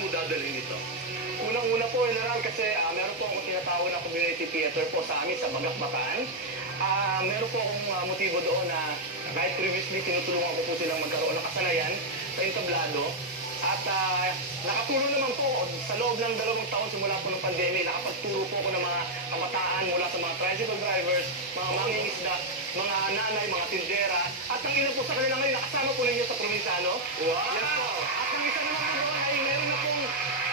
mo dadalhin ito? Unang-una po, General, kasi meron po akong tinatawag na community theater po sa amin sa Bagak Bataan. Meron po akong motibo doon na kahit previously tinutulungan ko po silang magkaroon ng kasanayan sa entablado. At nakatulong naman po sa loob ng 2 taon simula po ng pandemic, nakapagturo po ako ng mga kabataan mula sa mga tricycle drivers, mga mangingisda, mga nanay, mga tindera. At ang ina po sa kanila ngayon, nakasama po ninyo sa provinsyano. Wow! Yes po. At ang isa naman po doon ay meron na pong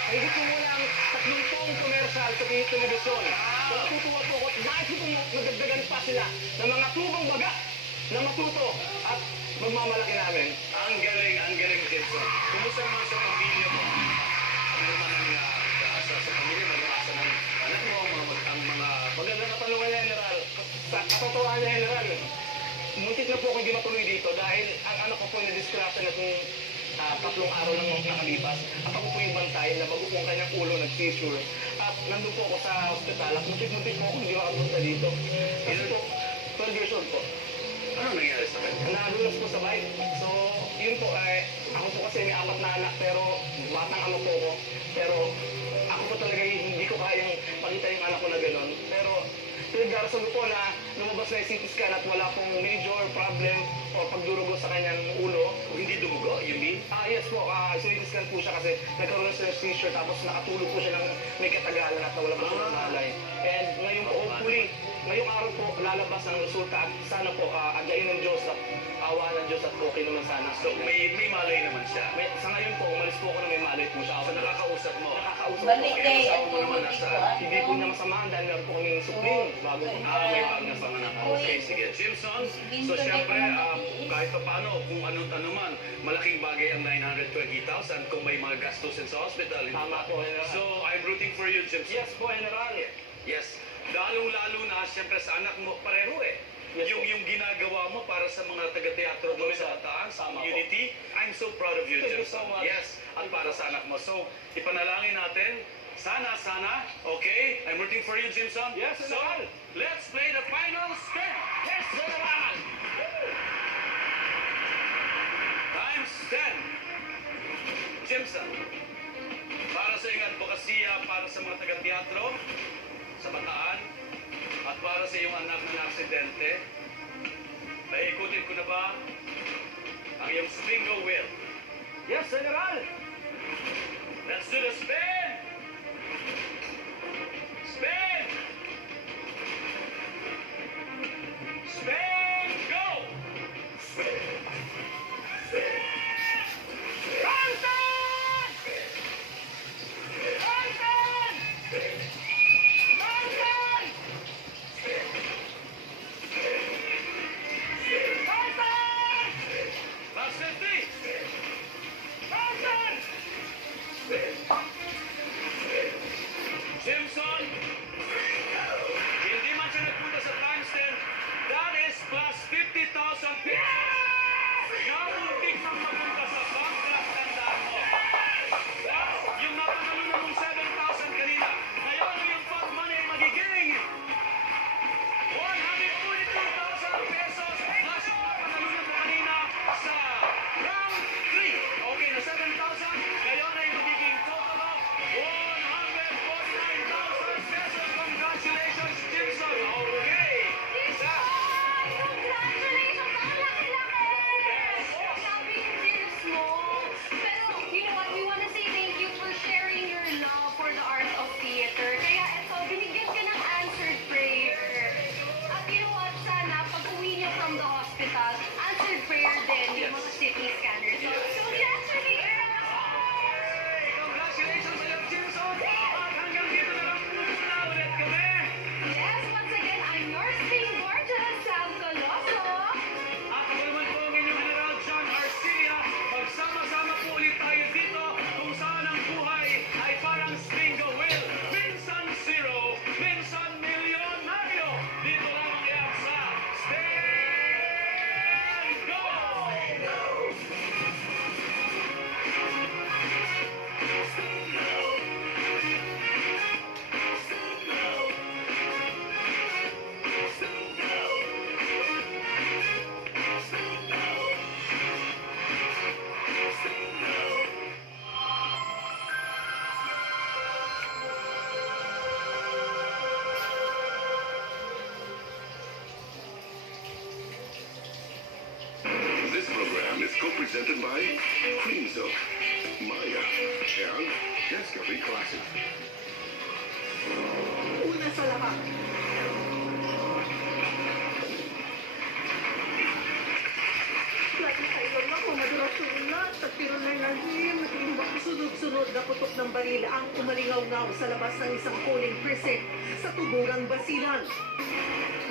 higit po muna ang 30 commercial sa telebisyon. So natutuwa po ako at nais ko pong nagdagdagan pa sila ng mga tubang baga na matuto at magmamalaki namin. Ang galing, Jetson. Kumusta naman sa pamilya mo? Ano naman ang sa pamilya, maranasan ng anak mo, ang mga... Magandang katanungan niya, General. Sa katotohanan niya, General, muntik na po ako hindi matuloy dito dahil ang anak ko po ay na-discrasya na itong 3 araw lang nakalipas. At ako po yung bantay na bago po ang kanyang ulo nag-seizure. At nandun po ako sa hospital at muntik-muntik po ako hindi makapunta dito. Kasi po, 12 years old po. Ano nangyari sa kanya? Nadulas po sa bike. So, yun po, ako po kasi may 4 na anak pero batang ano po ako. Pero ako po talaga hindi ko kayang pakita yung anak ko na gano'n. Pero pinagdarasal ko po na lumabas na yung CT scan at wala pong major problem o pagdurugo sa kanyang ulo. Hindi dumugo, you mean? Yes po, CT scan po siya kasi nagkaroon siya ng seizure tapos nakatulog po siya ng may katagalan at nawala po siya ng malay. And ngayon po, hopefully, ngayong araw po lalabas ang resulta at sana po again ng Diyos at awa ng Diyos at okay naman sana. So may malay naman siya. Sa ngayon po, umalis po ako na may malay po siya. So nakakausap mo? Nakakausap Balik po. kay Kasama ang mo naman tubig nasa... ko. Hindi po niya masamahan dahil meron po kaming supling bago po. May pag na panganak. Okay, sige. Jimson, so syempre, kahit pa paano, kung ano man, malaking bagay ang 920,000 kung may mga gastusin sa hospital. Tama po, General. So, I'm rooting for you, Jimson. Yes po, General. Yes. Lalong-lalo na, siyempre sa anak mo, pareho eh. Yes, yung ginagawa mo para sa mga taga-teatro doon sa Bataan, sa Tama po. community, I'm so proud of you, Thank you Jimson. so much. Yes, at para sa anak mo. So, ipanalangin natin, sana, okay? I'm rooting for you, Jimson. Yes, So, General. let's play the final spin. Yes, General! Times 10. Jimson, para sa iyong advokasya, para sa mga taga-teatro, sa Bataan, at para sa iyong anak na aksidente, paikutin ko na ba ang iyong spingo wheel? Yes, General! Let's do the spin! Spin! Spin! Go! Mountain! Mountain! Mountain! Mountain! Last 50! Mountain! program is co-presented by Cream Silk, Maya, and Nescafe Classic. Una sa lahat, Kailan ako madrasyon na, tagtiro na naging, sunod-sunod na putok ng baril ang umalingaw-ngaw sa labas ng isang polling precinct sa Tuburang, Basilan.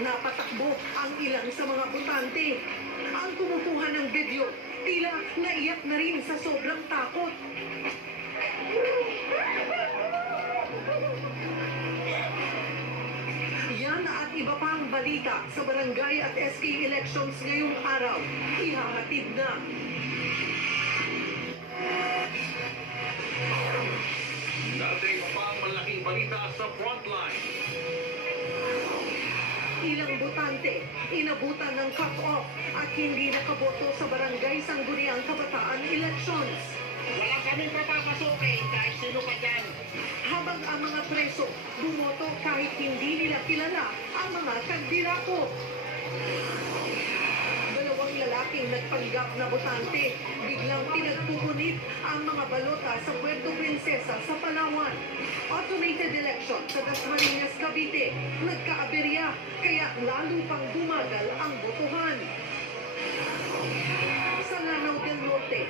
Napatakbo ang ilang sa mga botante. Ang kumukuha ng video, tila naiyak na rin sa sobrang takot. Yan at iba pang balita sa barangay at SK elections ngayong araw. Ihahatid na. Dating pang malaking balita sa frontline. Ilang botante, inabutan ng cut-off at hindi nakaboto sa barangay Sangguniang Kabataan elections. Wala kaming papapasukin kahit sino pa dyan. Habang ang mga preso bumoto kahit hindi nila kilala ang mga kandidato. Dalawang lalaking nagpanggap na botante, biglang pinagpupunit ang mga balota sa Puerto Princesa sa Palawan. Automated election sa Dasmariñas, Cavite, nagkaaberya kaya lalo pang bumagal ang botohan. Sa Lanao del Norte,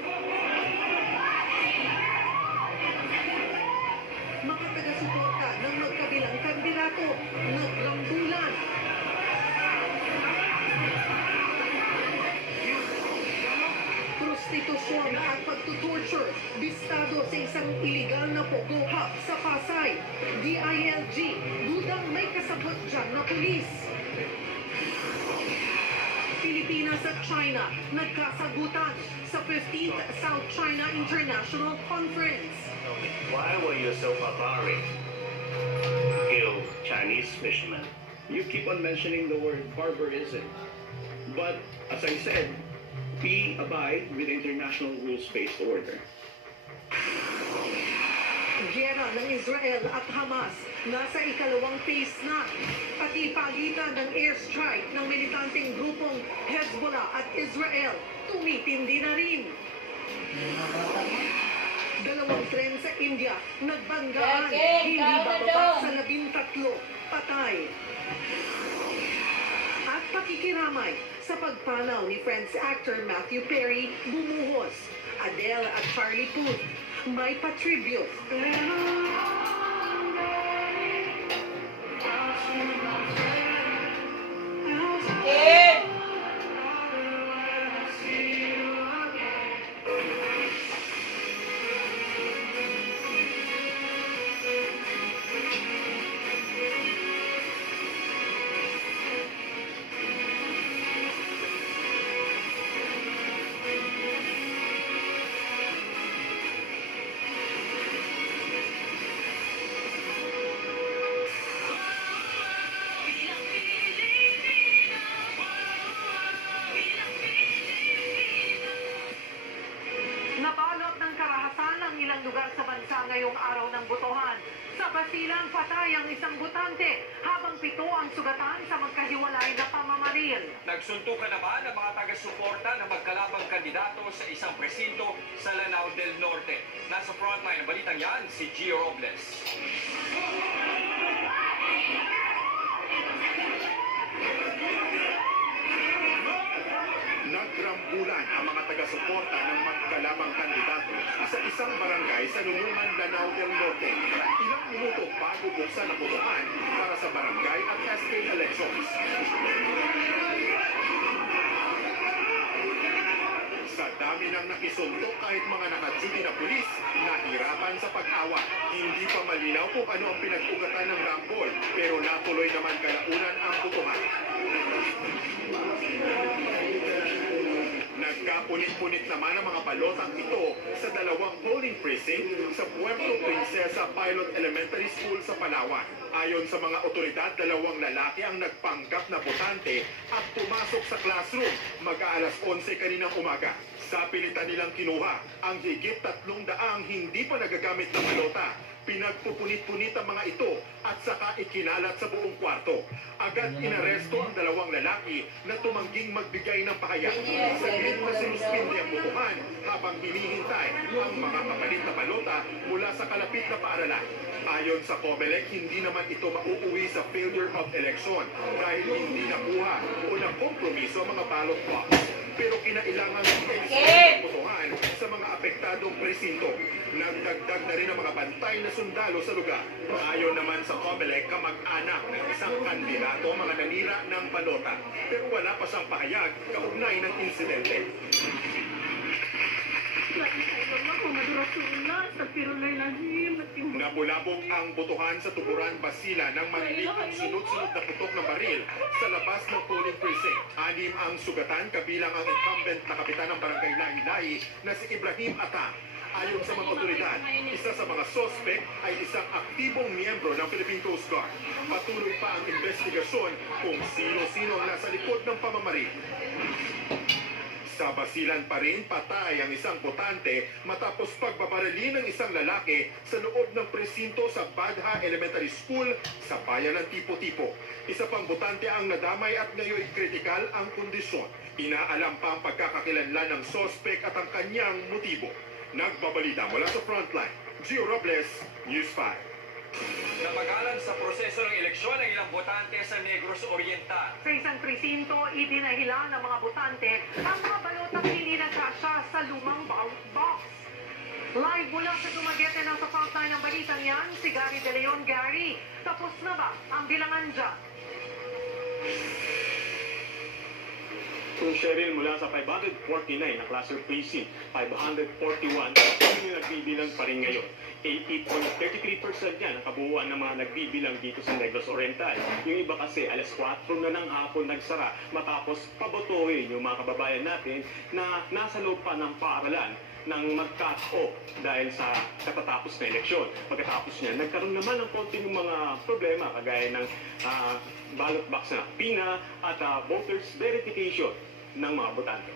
mga taga-suporta ng magkabilang kandidato nagrambulan. Prostitusyon at pagtutorture bistado sa isang iligal na pogo hub sa Pasay. DILG, dudang may kasabot dyan na pulis. Pilipinas at China nagkasagutan sa 15th South China International Conference. Why were you so barbaric? Kill Chinese fishermen. You keep on mentioning the word barbarism. But, as I said, we abide with international rules-based order. Giyera ng Israel at Hamas nasa ikalawang phase na. Pati pagitan ng airstrike ng militanteng grupong Hezbollah at Israel tumitindi na rin. Dalawang tren sa India nagbanggaan, hindi bababa sa 13 patay. At pakikiramay sa pagpanaw ni Friends actor Matthew Perry bumuhos. Adele at Charlie Puth may patribute. Nabalot ng karahasan ang ilang lugar sa bansa ngayong araw ng botohan. Sa Basilan, patay ang isang botante, habang 7 ang sugatan sa magkahiwalay na pamamaril. Nagsuntukan naman ang mga taga-suporta ng magkalabang kandidato sa isang presinto sa Lanao del Norte. Nasa frontline ng balitang yan, si Gio Robles. Nagrambulan ang mga taga-suporta ng magkalabang kandidato sa isang barangay sa Nunungan, Lanao del Norte. Ilang minuto bago buksan ang botohan para sa barangay at SK elections. Sa dami ng nakisuntok kahit mga nakaduty na pulis, nahirapan sa pag-awat. Hindi pa malinaw kung ano ang pinag-ugatan ng rambol, pero natuloy naman kalaunan ang botohan. Nagkapunit-punit naman ang mga balotang ito sa dalawang polling precinct sa Puerto Princesa Pilot Elementary School sa Palawan. Ayon sa mga otoridad, dalawang lalaki ang nagpanggap na botante at pumasok sa classroom mag-aalas 11 kaninang umaga. Sa pilitan nilang kinuha ang higit 300 hindi pa nagagamit na balota Pinagpupunit-punit ang mga ito at saka ikinalat sa buong kwarto. Agad inaresto ang dalawang lalaki na tumangging magbigay ng pahayag. Saglit na sinuspindi ang butuhan habang hinihintay ang mga kapalit na balota mula sa kalapit na paaralan. Ayon sa COMELEC, hindi naman ito mauuwi sa failure of election dahil hindi nakuha o nakompromiso ang mga ballot box. Pero kinailangan i-extend ang botohan sa mga apektadong presinto. Nagdagdag na rin ang mga bantay na sundalo sa lugar. Ayon naman sa COMELEC, kamag-anak ng isang kandidato ang mga nanira ng balota. Pero wala pa siyang pahayag kaugnay ng insidente. Nabulabog ang botohan sa tuburan Basila nang marinig ang sunod-sunod na putok ng baril sa labas ng polling precinct. 6 ang sugatan kabilang ang incumbent na kapitan ng barangay Lahi-Lahi na si Ibrahim Atang. Ayon sa mga otoridad, isa sa mga sospek ay isang aktibong miyembro ng Philippine Coast Guard. Patuloy pa ang investigasyon kung sino-sino ang nasa likod ng pamamaril. Sa Basilan pa rin, patay ang isang botante matapos pagbabarili ng isang lalaki sa loob ng presinto sa Badha Elementary School sa bayan ng Tipo-Tipo. Isa pang botante ang nadamay at ngayon kritikal ang kondisyon. Inaalam pa ang pagkakakilanlan ng sospek at ang kanyang motibo. Nagbabalita mula sa frontline, Gio Robles, News 5. Napagalan sa proseso ng eleksyon ng ilang botante sa Negros Oriental. Sa isang presinto, idinahilan ng mga botante ang mga balotang hindi nagkasya sa lumang ballot box. Live mula sa Dumaguete na sa frontline ng balitang yan, si Gary De Leon. Gary, tapos na ba ang bilangan dyan? Kung Cheryl, mula sa 549 na cluster precinct, 541 yung nagbibilang pa rin ngayon. 80.33% yan ang kabuuan ng mga nagbibilang dito sa Negros Oriental. Yung iba kasi alas 4 na ng hapon nagsara matapos pabotohin yung mga kababayan natin na nasa loob pa ng paaralan ng mag-cut off dahil sa katatapos na eleksyon. Pagkatapos niya, nagkaroon naman ng konting mga problema kagaya ng ballot box na pina at voters verification ng mga botante.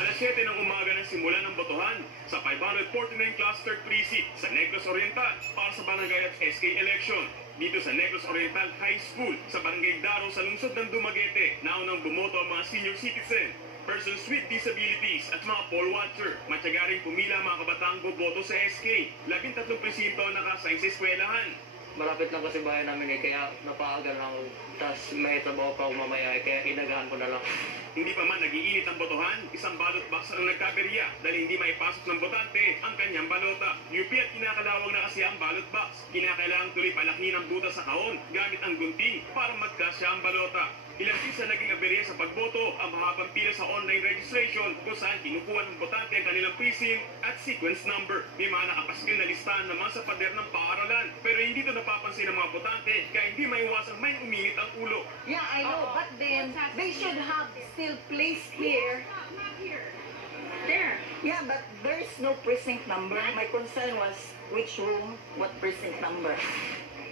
Alas 7 ng umaga ng simula ng botohan sa 549 Cluster Precinct sa Negros Oriental para sa barangay at SK election. Dito sa Negros Oriental High School sa Barangay Daro sa lungsod ng Dumaguete, naunang bumoto ang mga senior citizen, persons with disabilities at mga poll watcher. Matyaga rin pumila mga kabataang boboto sa SK. 13 presinto ang nakasign sa eskwelahan. Malapit lang kasi bahay namin kaya napaagal lang ako. Tapos may trabaho pa ako mamaya kaya inagahan ko na lang. Hindi pa man nagiinit ang botohan, isang ballot box ang nagkaberya dahil hindi maipasok ng botante ang kanyang balota. UP at kinakalawang na kasi ang ballot box. Kinakailangan tuloy palakihin ang butas sa kahon gamit ang gunting para magkasya ang balota. Ilang sa naging aberya sa pagboto ang mahabang pila sa online registration kung saan kinukuha ng botante ang kanilang precinct at sequence number. May mga nakapaskil na listahan naman sa pader ng paaralan pero hindi ito napapansin ng mga botante kaya hindi maiwasang may uminit ang ulo. Yeah, I know, but then they should have still placed here. There. Yeah, but there's no precinct number. My concern was which room, what precinct number.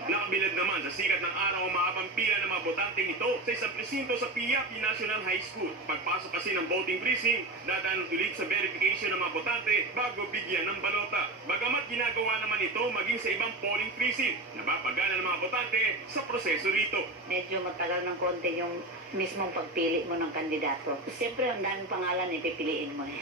Nakabilad naman sa sikat ng araw ang mahabang pila ng mga botanteng ito sa isang presinto sa PIAP National High School. Pagpasok kasi ng voting precinct, dadaan ulit sa verification ng mga botante bago bigyan ng balota. Bagamat ginagawa naman ito maging sa ibang polling precinct, napapagana ng mga botante sa proseso rito. Medyo matagal ng konti yung mismong pagpili mo ng kandidato. Siyempre, ang daming pangalan pipiliin mo eh.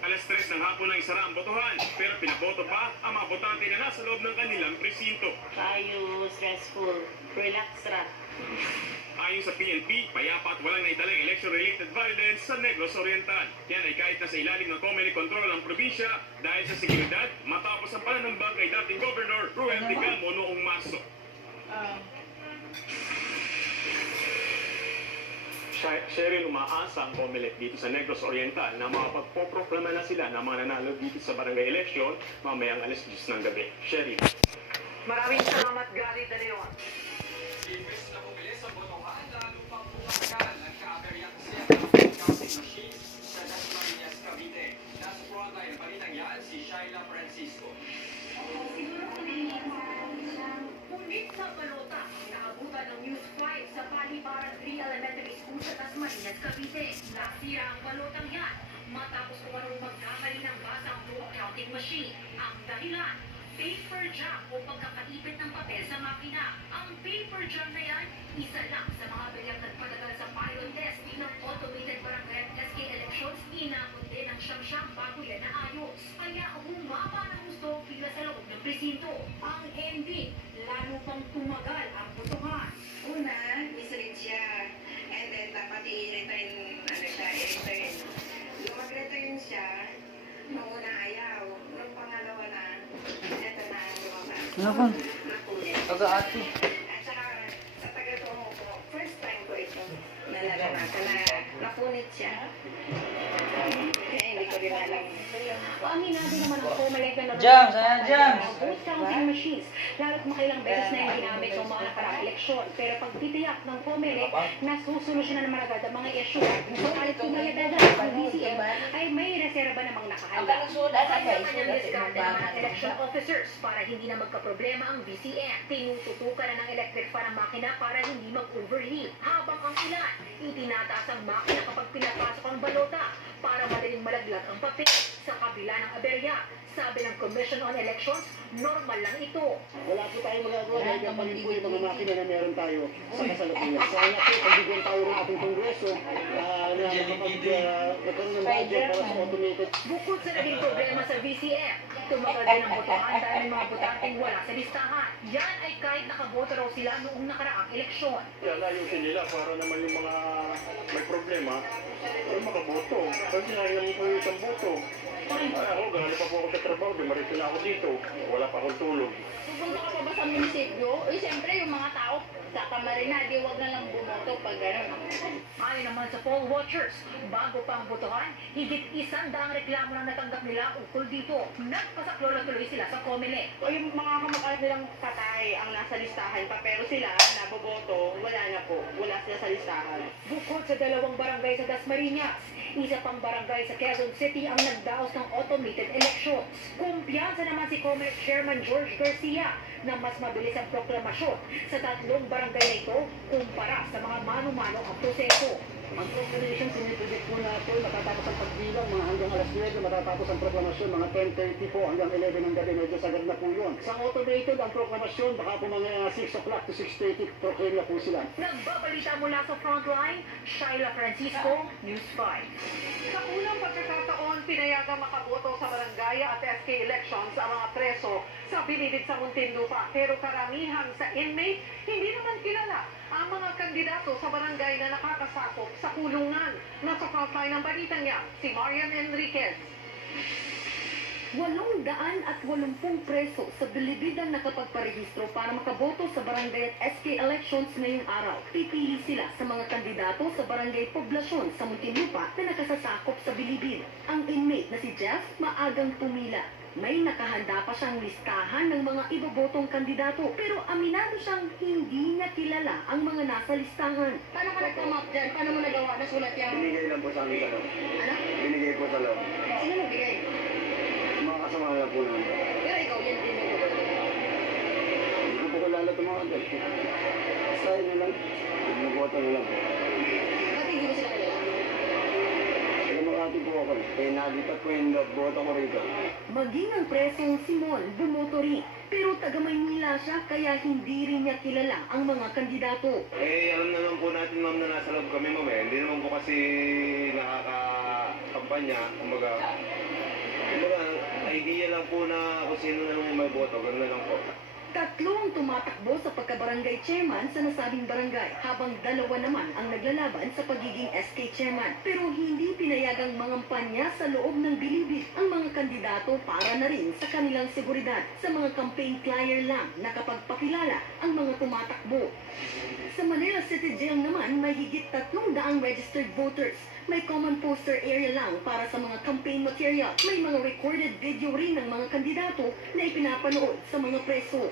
Alas 3 ng hapon na isara ang botohan, pero pinaboto pa ang mga botante na nasa loob ng kanilang presinto. Tayo, stressful, relax ra. Ayon sa PNP, payapa at walang naitalang election-related violence sa Negros Oriental. Yan ay kahit nasa ilalim ng COMELEC control ang probinsya dahil sa seguridad matapos ang pananambang kay dating Governor Ruel Ticamo noong Marso. Cheryl, umaasa ang COMELEC dito sa Negros Oriental na makapagpoproklama na sila ng mga nanalo dito sa barangay election mamayang alas 10 ng gabi. Cheryl. Maraming salamat, Gary De Leon. Imbes na bumilis ang botohan, lalo pang bumatagal ang kaaberyang siya ng counting machines sa Dasmariñas, Cavite. Nasa frontline ng balitang yan, si Shaila Francisco. Punit sa balota, naabutan ng News 5 sa Balibaran 3 Elementary School sa Dasmariñas, Cavite. nasira ang balotang yan matapos umarong magkamali ng basa ang vote counting machine. Ang dahilan, paper jam o pagkakaipit ng papel sa makina. Ang paper jam na yan, isa lang sa mga bilyang nagpatagal sa pilot test ng automated barangay at SK elections, inabot din ang siyam-siyam bago yan naayos. Kaya humaba ng gusto pila sa loob ng presinto. Ang ending, lalo pang tumagal ang botohan. Una, misalid siya. And then, dapat i-return, i-return. Nung mag-return siya, nung una ayaw. Nung pangalawa na, ito na ang lumabas. Nakulit. Taga-ati. At saka, sa taga-tungo ko, first time ko ito nalaranasan na napunit siya. Kaya hindi ko rin alam. Aminado naman ang COMELEC na Jams, ayan, Jams. ang vote counting machines. Lalo't makailang beses na yung ginamit ng mga nakaraang eleksyon. Pero pag titiyak ng COMELEC na susolusyonan naman agad ang mga issue, kung kahit pumayag agad ang BCM, ay may reserba namang nakahanda. Kanya-kanyang diskarte naman ang election officers para hindi na magkaproblema ang BCM. Tinututukan na ng electric fan ang makina para hindi mag-overheat. Habang ang ilan, itinataas ang makina kapag pinapasok ang balota para madaling malaglag ang papel. Sa kabila ng aberya, sabi ng Commission on Elections, normal lang ito. Wala po tayong magagawa dahil kapalit po yung mga makina na meron tayo sa kasalukuyan. Sana po, pagbigyan tayo ng ating kongreso na magkaroon ng budget para sa automated. Bukod sa naging problema sa VCM, tumagal din ang botohan dahil may mga botanteng wala sa listahan. Yan ay kahit nakaboto raw sila noong nakaraang eleksyon. Yan, ayusin nila para naman yung mga may problema ay makaboto. Kasi nahilang po yung isang boto. Ay ako, galing pa po ako sa trabaho, di marito na ako dito. Wala pa akong tulog. Pupunta ka pa ba sa munisipyo? Siyempre, yung mga tao, kakamarin na, di wag na lang bumoto pag gano'n. Ayon naman sa poll watchers, bago pa ang botohan, higit 100 reklamo na natanggap nila ukol dito. Nagpasaklolo tuloy sila sa COMELEC. O yung mga kamag-anak nilang patay ang nasa listahan pa, pero sila, naboboto, wala na po. Wala sila sa listahan. Bukod sa 2 barangay sa Dasmariñas, isa pang barangay sa Quezon City ang nagdaos ng automated elections. Kumpiyansa naman si COMELEC Chairman George Garcia na mas mabilis ang proklamasyon sa 3 barangay na ito kumpara sa mga mano-mano ang proseso. Ang proclamation, sinipredict po natin, matatapos ang pagbilang, mga hanggang alas 9, matatapos ang proklamasyon, mga 10:30 po hanggang 11 ng gabi, medyo sagad na po yun. Sa automated, ang proklamasyon, baka po mga 6 o'clock to 6:30, proclaim na po sila. Nagbabalita mula sa frontline, Shaila Francisco, News 5. Sa unang pagkakataon, pinayagang makaboto sa barangay at SK elections ang mga preso sa Bilibid sa Muntinlupa. Pero karamihan sa inmate, hindi naman kilala ang mga kandidato sa barangay na nakakasakop sa kulungan. Nasa frontline ng balitang yan, si Marian Enriquez. 880 preso sa Bilibid ang nakapagparehistro para makaboto sa barangay at SK elections ngayong araw. Pipili sila sa mga kandidato sa barangay poblasyon sa Muntinlupa na nakasasakop sa Bilibid. Ang inmate na si Jeff maagang pumila. May nakahanda pa siyang listahan ng mga ibobotong kandidato pero aminado siyang hindi niya kilala ang mga nasa listahan. Paano ka nag-come up dyan? Paano mo nagawa na sulat yan? Binigay lang po sa amin sa loob. Ano? Binigay po sa loob. Sino nagbigay? Mga kasama na po namin. Pero ikaw yan din mo. Hindi ko po kilala itong mga adult. Sign na lang. Bumuboto na lang po. Ba't hindi mo sila kilala? Demokrati po ako. Kaya nalipat ko yung boto ko rito. Maging ang presong Simon bumoto rin. Pero taga Maynila siya kaya hindi rin niya kilala ang mga kandidato. Alam naman po natin, ma'am, na nasa loob kami, ma'am. Hindi naman po kasi nakaka-kampanya. Kumbaga, idea lang po na kung sino na lang may boto. Ganun na lang po. 3 ang tumatakbo sa pagka-barangay chairman sa nasabing barangay, habang 2 naman ang naglalaban sa pagiging SK chairman. Pero hindi pinayagang mangampanya sa loob ng Bilibid ang mga kandidato para na rin sa kanilang seguridad. Sa mga campaign flyer lang nakapagpakilala ang mga tumatakbo. Sa Manila City Jail naman, may higit 300 registered voters. May common poster area lang para sa mga campaign material. May mga recorded video rin ng mga kandidato na ipinapanood sa mga preso.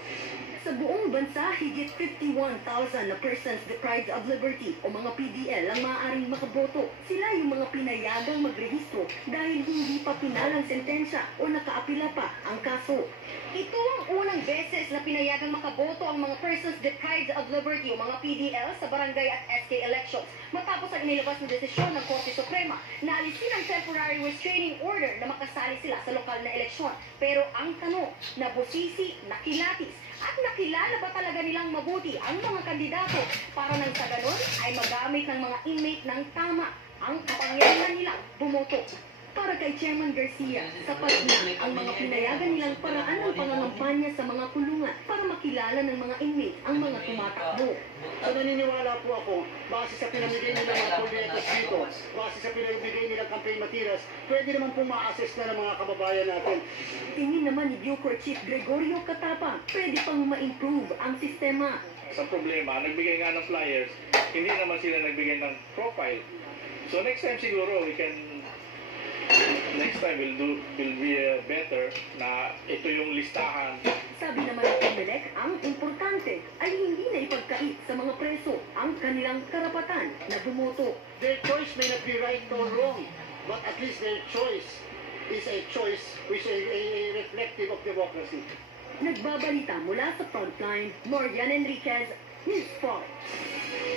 Sa buong bansa, higit 51,000 na persons deprived of liberty o mga PDL ang maaaring makaboto. Sila yung mga pinayagang magrehistro dahil hindi pa pinalang sentensya o nakaapila pa ang kaso. Ito ang unang beses na pinayagang makaboto ang mga persons deprived of liberty o mga PDL sa barangay at SK elections matapos ang inilabas na desisyon ng Korte Suprema na alisin ang temporary restraining order na makasali sila sa lokal na eleksyon. Pero ang tanong, nabusisi, nakilatis, at nakilala ba talaga nilang mabuti ang mga kandidato para nang sa ganon ay magamit ng mga inmate ng tama ang kapangyarihan nilang bumoto? Para kay Chairman Garcia, sapat na ang mga pinayagan nilang paraan ng pangangampanya sa mga kulungan para makilala ng mga inmate ang mga tumatakbo. So naniniwala po ako, base sa pinamigay nilang mga proyektos dito, base sa pinamigay nilang campaign materials, pwede naman po ma-assess na ng mga kababayan natin. Tingin naman ni Bucor Chief Gregorio Catapang, pwede pang ma-improve ang sistema. Sa problema, nagbigay nga ng flyers, hindi naman sila nagbigay ng profile. So next time siguro next time will be better na ito yung listahan. Sabi naman ng COMELEC, ang importante ay hindi na ipagkait sa mga preso ang kanilang karapatan na bumoto. Their choice may not be right or wrong, but at least their choice is a choice which is a reflective of democracy. Nagbabalita mula sa Frontline, Morgan Enriquez, News 4.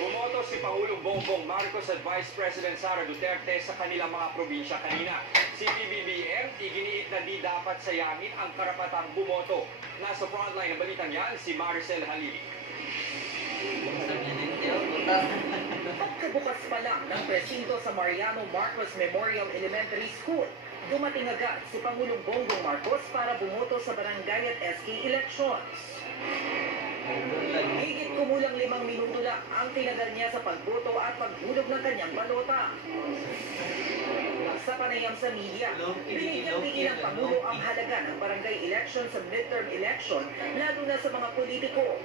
Bumoto si Pangulong Bongbong Marcos at Vice President Sara Duterte sa kanilang mga probinsya kanina. Si PBBM, iginiit na di dapat sayangin ang karapatang bumoto. Nasa frontline ng balitang yan, si Maricel Halili. Pagkabukas pa lang ng presinto sa Mariano Marcos Memorial Elementary School, dumating agad si Pangulong Bongbong Marcos para bumoto sa barangay at SK elections. Higit kumulang 5 minuto lang ang tinagal niya sa pagboto at paghulog ng kanyang balota. Sa panayam sa media, binigyang tingin ng Pangulo ang halaga ng barangay election sa midterm election, lalo na sa mga politiko.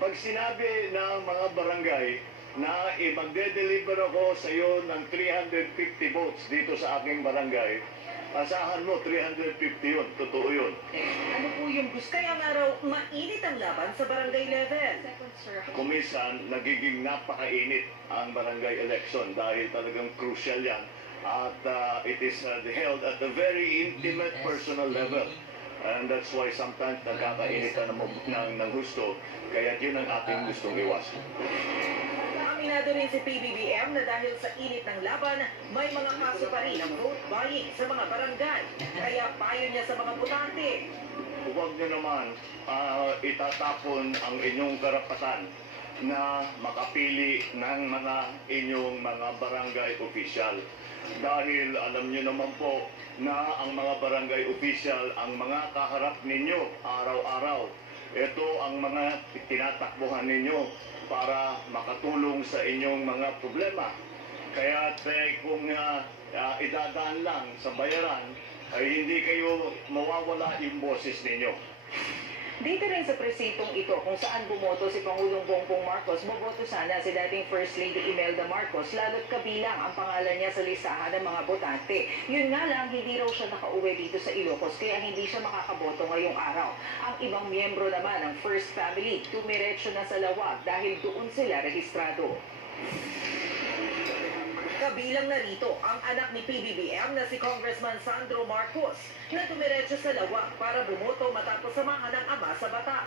Pag sinabi ng mga barangay na magde-deliver ako sa iyo ng 350 votes dito sa aking barangay, asahan mo 350 yun, totoo yun. Ano po yung gusto? Kaya nga raw, mainit ang laban sa barangay level. Kumisan, nagiging napakainit ang barangay election dahil talagang crucial yan. At it is held at a very intimate personal level. And that's why sometimes nagkakainit ka ng gusto, kaya yun ang ating gustong iwasan. Aminado rin si PBBM na dahil sa init ng laban, may mga kaso pa rin ang vote buying sa mga barangay. Kaya payo niya sa mga botante. Huwag nyo naman itatapon ang inyong karapatan na makapili ng inyong mga barangay official. Dahil alam nyo naman po na ang mga barangay official ang mga kaharap ninyo araw-araw. Ito ang mga tinatakbuhan ninyo para makatulong sa inyong mga problema. Kaya kung idadaan lang sa bayaran, ay hindi kayo mawawala yung boses ninyo. Dito rin sa presitong ito kung saan bumoto si Pangulong Bongbong Marcos, boboto sana si dating First Lady Imelda Marcos, lalo't kabilang ang pangalan niya sa listahan ng mga botante. Yun nga lang, hindi raw siya nakauwi dito sa Ilocos, kaya hindi siya makakaboto ngayong araw. Ang ibang miyembro naman ng First Family, tumiretso na sa Lawag dahil doon sila rehistrado. Kabilang narito ang anak ni PBBM na si Congressman Sandro Marcos na tumiretso sa Lawag para bumoto matapos samahan ng ama sa bata.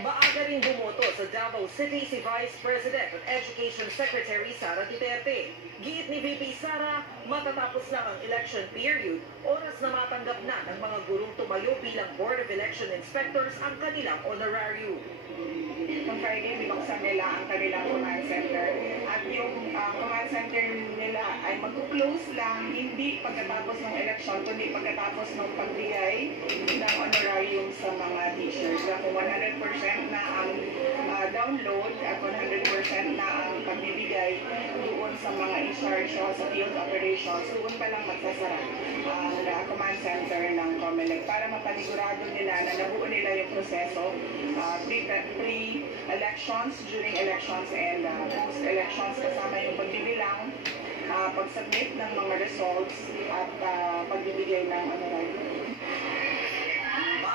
Maaga rin bumoto sa Davao City si Vice President at Education Secretary Sara Duterte. Giit ni VP Sara, matatapos na ang election period, oras na matanggap na ng mga gurong tumayo bilang Board of Election Inspectors ang kanilang honorarium. Itong Friday, bibuksan nila ang kanilang command center. At yung command center nila ay mag-close lang, hindi pagkatapos ng election, kundi pagkatapos ng pagbigay ng honorarium sa mga teachers. Kung 100% na ang download at 100% na ang pagbibigay doon sa mga in-charge sa field operations, doon pa lang magsasara ang command center ng COMELEC para mapanigurado nila na nabuo nila yung proseso pre-elections, during elections, and post-elections kasama yung pagbibilang, pag-submit ng mga results at pagbibigay ng honorarium.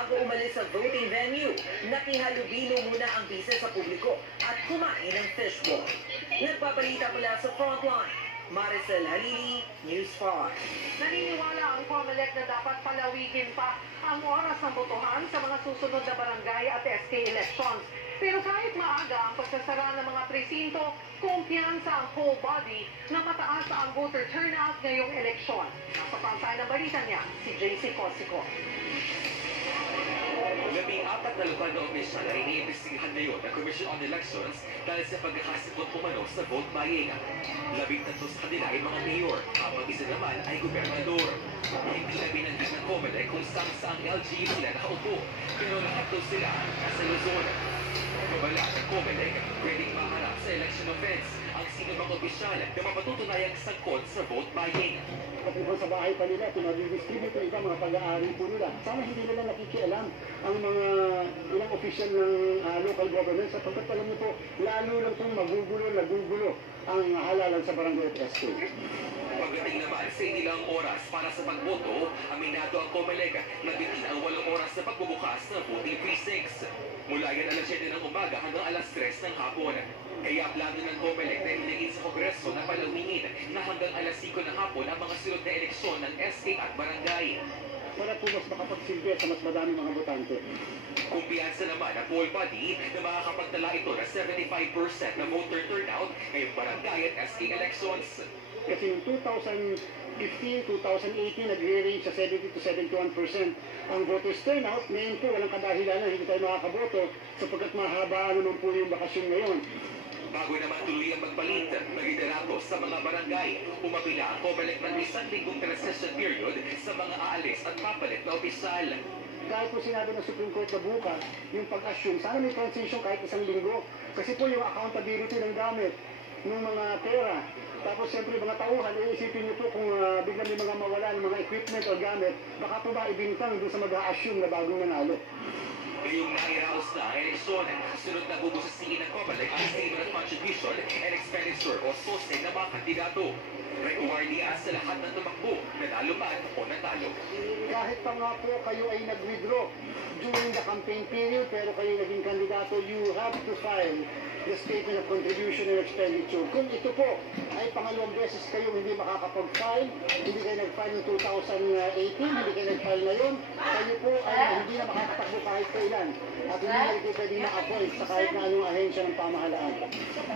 bago umalis sa voting venue, nakihalubilo muna ang bisa sa publiko at kumain ng fishball. Nagpapalita mula sa Frontline, Maricel Halili, News 5. Naniniwala ang COMELEC na dapat palawikin pa ang oras ng botohan sa mga susunod na barangay at SK elections. Pero kahit maaga ang pagsasara ng mga presinto, kumpiyansa ang whole body na mataas ang voter turnout ngayong eleksyon. Nasa pansay ng balita niya, si JC Cosico. 14 na lokal na opisyal ay iniimbestigahan ngayon ng Commission on Elections dahil sa pagkakasikot umano sa vote buying. 13 sa kanila ay mga mayor, habang isa naman ay gobernador. Hindi na binanggit ng COMELEC kung saan LGU sila nakaupo, pero lahat daw sila nasa Luzon. Babala ng COMELEC, pwedeng maharap sa election offense ang sino mang opisyal na mapatutunayang sangkot sa vote buying. Pati po sa bahay pa nila, pinadidistribute ng iba mga pag-aari po nila. Sana hindi nila nakikialam ang mga ilang official ng local government sapagkat alam niyo po, lalo lang itong nagugulo ang halalan sa barangay at SK. Pagdating naman sa inilang oras para sa pagboto, aminado ang COMELEC na bitin ang 8 oras sa pagbubukas ng voting precincts. Mula yan alas 7 ng umaga hanggang alas 3 ng hapon. Kaya plano ng COMELEC na hilingin sa Kongreso na palawingin na hanggang alas 5 ng hapon ang mga sunod na eleksyon ng SK at barangay. Para po mas makapagsilbi sa mas madami mga botante. Kumpiyansa naman ang poll body na makakapagtala ito na 75% na voter turnout ngayong barangay at SK elections. Kasi yung 2015, 2018, nagre-range sa 70 to 71% ang voters turnout. Ngayon po, walang kadahilanan, hindi tayo makakaboto sapagkat mahaba naman po yung bakasyon ngayon. Bago naman tuloy ang magpalit ng liderato sa mga barangay, umabila ang COMELEC ng 1 linggong transition period sa mga aalis at papalit na opisyal. Kahit po sinabi ng Supreme Court na bukas, yung pag-assume, sana may transition kahit 1 linggo. Kasi po yung accountability ng gamit ng mga pera. Tapos siyempre mga tauhan, iisipin niyo po kung biglang may mga mawala ng mga equipment o gamit, baka po ba ibintang doon sa mag-a-assume na bagong nanalo. Ngayong nairaos na ang eleksyon, sunod na bubusisiin ng COMELEC ang Statement of Contribution and Expenditure o SOSE ng mga kandidato. Rewardiya sa lahat ng tumakbo, nanalo man o natalo. Kahit pa nga po kayo ay nag-withdraw during the campaign period, pero kayo naging kandidato, you have to file the Statement of Contribution and Expenditure. Kung ito po ay pangalawang beses kayo hindi makakapag-file, hindi kayo nag-file ng 2018, hindi kayo nag-file ngayon, kayo po ay hindi na makakatakbo kahit kailan. At hindi na kayo pwedeng ma-appoint sa kahit na anong ahensya ng pamahalaan.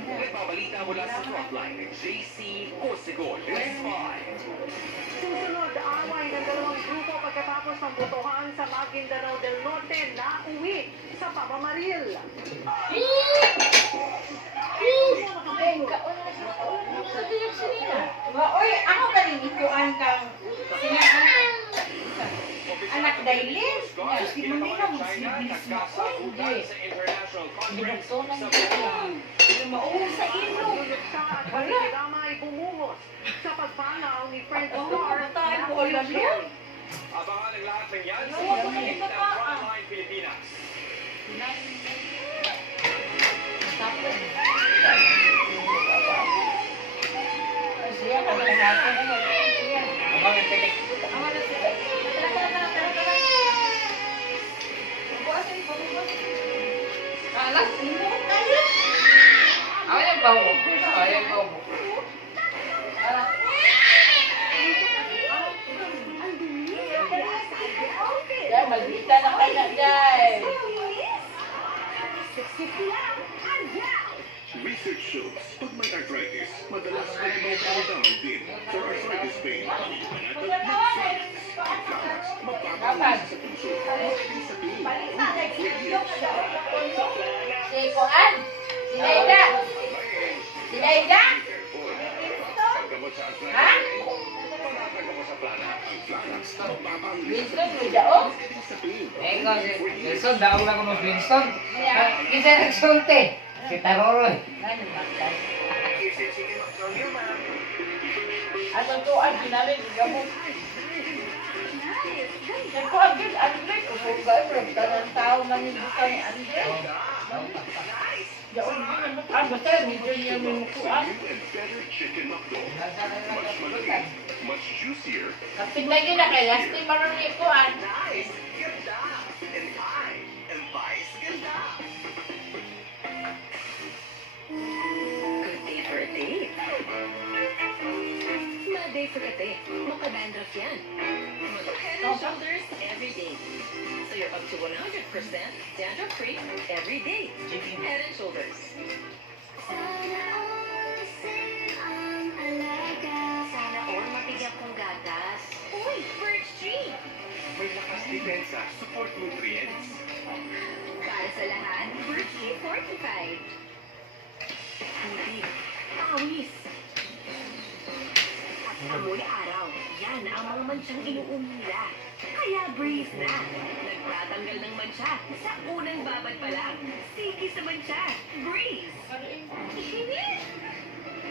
Nagbabalita mula sa Frontline, JC Cosico, News 5. Susunod, away ng dalawang grupo pagkatapos ng botohan sa Maguindanao del Norte na uwi sa pamamaril. Oy, ako kaningituan kang anak dailin. Di mo nila magsibilis mo ko. Hindi. Binagtunan niya. Mauwi sa ilo. At pagkakama ay bumuhos sa pagpanaw ni Fred Star na Tayo, Sherry. Abangan ang lahat ng yan sa Wala ko na pagpilit ito ng pa. Frontline Pilipinas. Tapos. Siya ka ba natin? Siya. Ang na sila. Tara. Buwasan ko. Alas, sino? Ayaw ba mo? Tara. Dahil malbita na ka na, Dahil. Research shows, pag may arthritis, madalas may down din for arthritis pain. Magpapalit sa puso, mabilis sa tulog. Si Kuan? Si Naida? Si Naida? Paggamot sa arthritis, Ha? paggamot sa plana, ang Planax, magpapalit Winston, may daog? sa tulog. Ikaw, Wilson, daog na ko mo Winston. Isa nagsunti. Si Taroroy. Ano magkas? Atong tuan, ginamit, gamot. Nagkuhan din, Andre, kung kaya, pero tanang tao manibukang ni Andre. Basta medyo niya may mukuan. New and better chicken McDo. Much malaki, much juicier, Tignan nyo na kaya, still marunong ikuan. Nice! Ganda! And I am Vice Ganda! Good day for a date. Bad day for a date. Makadandruff yan. Head and shoulders every day. So you're up to 100% dandruff-free every day. Head and shoulders. Sana all mapigyan kong gatas. Uy, birch tree! may lakas depensa, support nutrients. Para sa lahat, birch tree fortified. Hindi. Pawis. At amoy araw. Yan ang mga mansyang inuumila. Kaya breeze na. Nagtatanggal ng mansya sa unang babad pa lang. Sige sa mansya. Breeze. Init.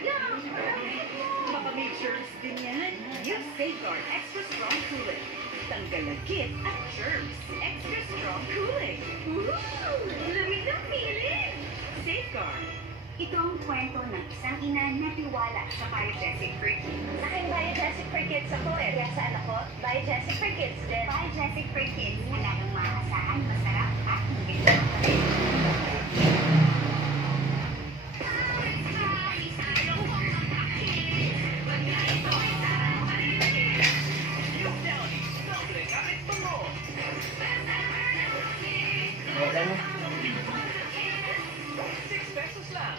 Yeah. Mapamake germs din yan. Use Safeguard Extra Strong Cooling. Tanggal lagkit at germs. Extra Strong Cooling. Woo! Lamig ng feeling. Safeguard. Ito ang kwento ng isang ina na tiwala sa Biogesic for Kids. Sa akin, Biogesic for Kids ako eh. Kaya sa anak ko, Biogesic for Kids din. Biogesic for Kids, alagang maasahan, masarap at maganda ang kanin. Alam mo? 6 pesos lang.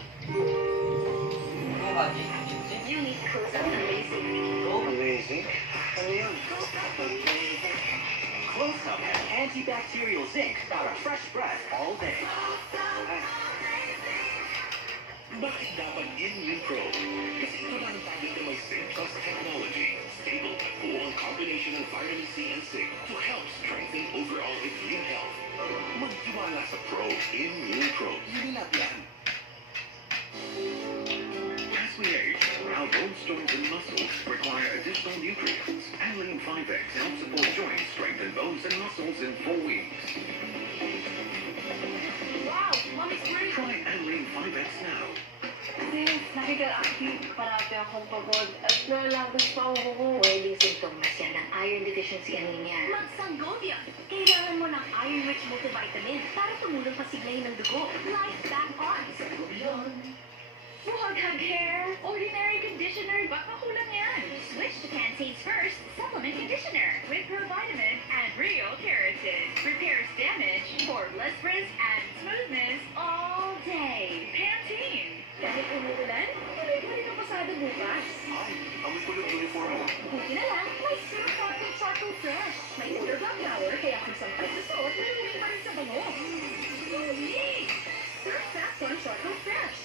Unique Close Up Amazing. Amazing. Ano yun? Close Up has antibacterial zinc para fresh breath all day. Bakit dapat Immune Pro? Kasi ito lang ang tablet na may zinc plus technology. Stable at buo ang combination ng vitamin C and zinc to help strengthen overall immune health. Magtiwala sa Pro. Immune Pro. Unilab yan. As we age, our bones, joints, and muscles require additional nutrients. Anlene 5X helps support joints, strengthen bones and muscles in 4 weeks. Wow! Mommy's great! Try Anlene 5X now. Sis, nakikal-active. Parati akong pagod. At nalagos pa ang buko. Pwedeng simptomas yan ng iron deficiency anemia. Mag-Sangolia! Kailangan mo ng iron-rich multivitamin para tumulong pasiglayin ng dugo. Life back on! Sangolia! Buhag-hag hair! Ordinary conditioner! Baka kulang yan! Switch to Pantane's first supplement conditioner with provitamin and real keratin. Repairs damage for lustrous and smoothness all day. Pantene! Kahit umuulan, tuloy-tuloy ka pasado bukas. Ay, amoy kulot uniform mo. Buti na lang, may Sir Charcoal Fresh. May odor black flower, kaya kung sampay sa suot, marunong pa rin sa bango. Unique! Sir Charcoal Fresh.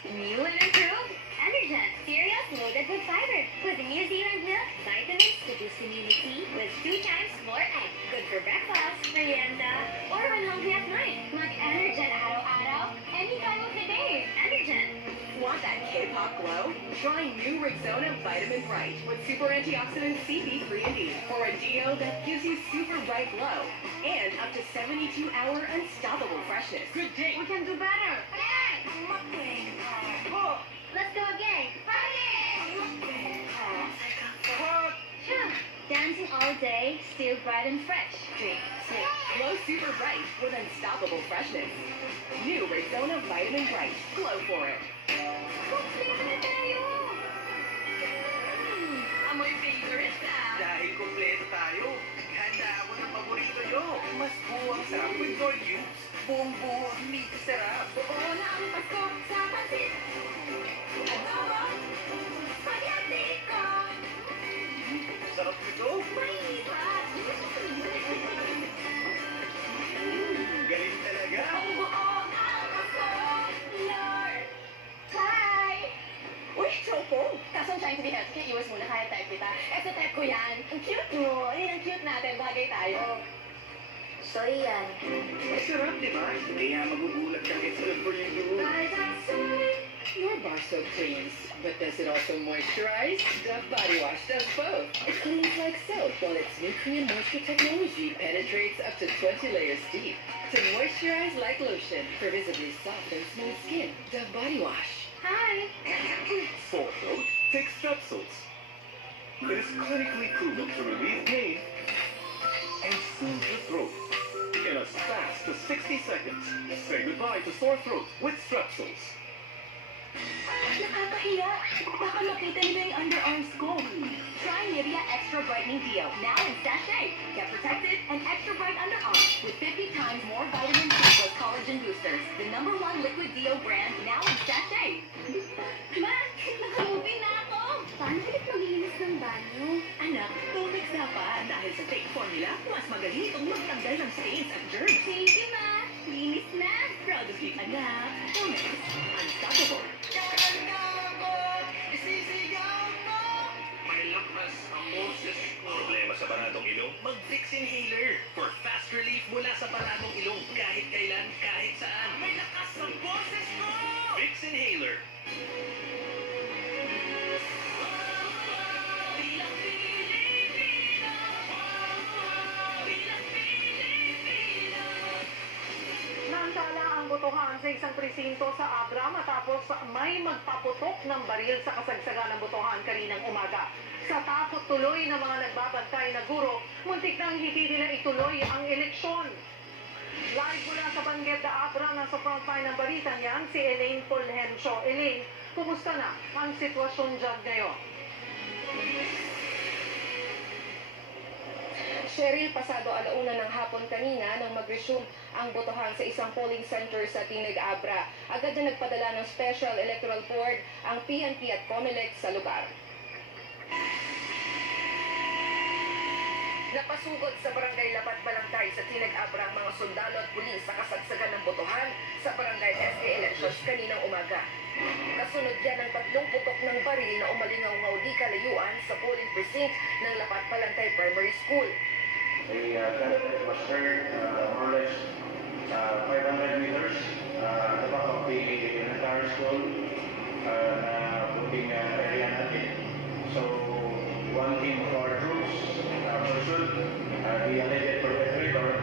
New and improved Energen cereals loaded with fiber with New Zealand milk, vitamins to boost immunity with 2 times more egg. Good for breakfast, merienda, or when hungry at night. Mag-Energen araw-araw, any time of the day. Energen. Want that K-pop glow? Try new Rexona Vitamin Bright with super antioxidant CB3 and D for a deo that gives you super bright glow and up to 72-hour unstoppable freshness. Good day. We can do better. Hey! Oh, Let's go again. Phew. Dancing all day, still bright and fresh. Drink. glow super bright with unstoppable freshness. New Rexona Vitamin Bright. Glow for it. Kompleto na tayo! Amoy favorite na. Dahil kompleto tayo, handa ako ng paborito nyo. Mas buwang sarap with your cubes. Buong-buo, hindi sarap. Oo na ang Pasko sa pansit! Adobo! Spaghetti ko! Sarap nito. Mahirap! Galing talaga. Ang buo ang Pasko! Lord! Hi! Uy, Chopo! Kaso I'm trying to be healthy, kaya iwas muna kaya type kita. Eto type ko yan. Ang cute mo! Yan ang cute natin. Bagay tayo. Sorry yan. Masarap, di ba? Kaya magugulat ka. It's good for you. Bye, that's Your bar soap cleans, but does it also moisturize? Dove Body Wash does both. It cleans like soap, while its nutrient moisture technology penetrates up to 20 layers deep to moisturize like lotion for visibly soft and smooth skin. Dove Body Wash. Hi! Sore throat? Take Strepsils. It is clinically proven to relieve pain and soothe the throat in as fast as 60 seconds. Say goodbye to sore throat with Strepsils. Nakakahiya! Baka makita nila yung underarms ko. Try Nivea Extra Brightening Deo, now in sachet. Get protected and extra bright underarms with 50 times more vitamin C plus collagen boosters. The #1 liquid deo brand, now in sachet. Ma, nakalubi na ako! Paano ulit maglinis ng banyo? Anak, Tomex dapat. Dahil sa fake formula, mas magaling itong magtanggal ng stains at germs. Thank you, Ma! Linis na! Proud of you, anak. Tomex, unstoppable. Malakas ang boses ko. Problema sa baradong ilong? Mag-Vicks Inhaler for fast relief mula sa baradong ilong kahit kailan, kahit saan. May lakas ang boses ko! Vicks Inhaler. Naantala ang botohan sa isang presinto sa Abra matapos may magpaputok ng baril sa kasagsagan ng botohan kaninang umaga. Sa takot tuloy ng mga nagbabantay na guro, muntik nang hindi nila ituloy ang eleksyon. Live mula sa Banguet de Abra na sa frontline ng balita niyan, si Elaine Fulgencio. Elaine, kumusta na ang sitwasyon dyan ngayon? Cheryl, pasado alauna ng hapon kanina nang mag-resume ang botohan sa isang polling center sa Tineg Abra. Agad na nagpadala ng Special Electoral Board ang PNP at COMELEC sa lugar. Napasugod sa barangay Lapat Balangkay sa Tineg Abra ang mga sundalo at pulis sa kasagsagan ng botohan sa barangay SK elections kaninang umaga. Kasunod yan ng 3 putok ng baril na umalingaw-ngaw di kalayuan sa polling precinct ng Lapat Balangkay Primary School. The gunfire was heard more or less 500 meters at the back of the entire school na voting area natin. So, one team of our troops pursued the alleged perpetrator,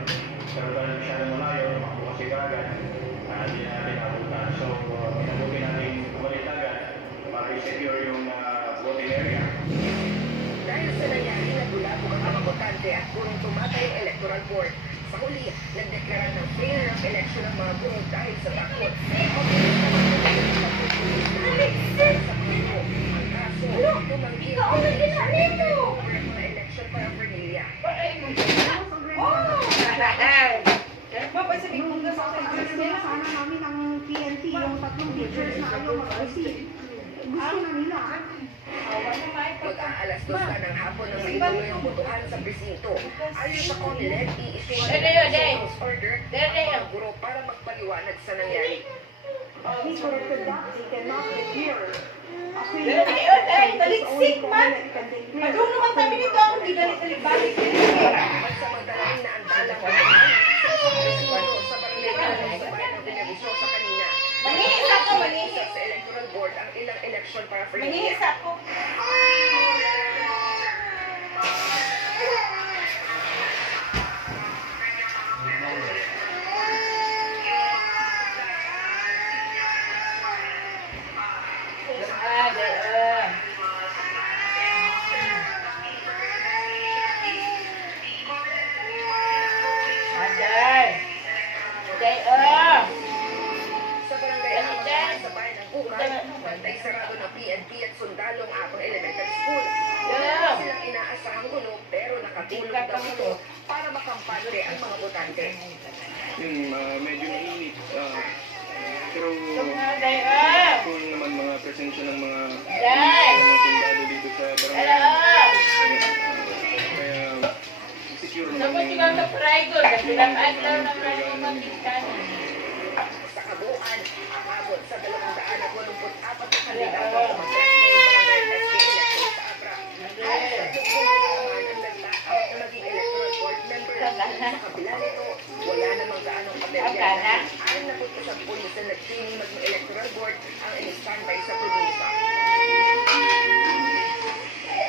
pero dahil siya na malayo, makuha kasi kagad, hindi na natin nabutan. So, pinabuti natin bumalik agad para i-secure yung voting area. Dahil sa nangyari, nagulabog ang mga botante at gurong tumatay ang electoral board. Sa huli, nagdeklara ng failure of election ang mga gurong dahil sa takot. Ang kaso, tumanggi ang mga election para Vernilia. Sana namin ang PNP, yung 3 teachers na ayaw mag-receive. Gusto na nila. Mag-aalas 2 na ng hapon nang ituloy ang botohan sa presinto. Ayon sa COMELEC, i-issue ng order ang mga guro para magpaliwanag sa nangyari. He corrected that. He cannot declare. Taliksik man! Madung naman kami nito ang balik. Magsamantalain na ang dalang botohan sa barangay sa bayan ng Benevicio sa kanina. Manihis ako, manihis. Sa electoral board ang ilang election para Manihis ako. Sa barangay Amahan sa bayan ng Bukay, bantay sarado ng PNP at sundalo ang Apang Elementary School. Wala silang inaasahang gulo pero nakatulong daw ito para makampante ang mga botante. Medyo mainit. Pero kung naman mga presensya ng mga sundalo dito sa barangay. Kaya secure naman Sa kabuuan, aabot sa 284 na kandidato ang mag-testing barangay SK elections sa Abra. At sa naman ang nagtakaw na maging electoral board member. Sa kabila nito, wala namang gaanong kaberya. 61 pulis na nagpiling maging electoral board support ang in-standby sa probinsya.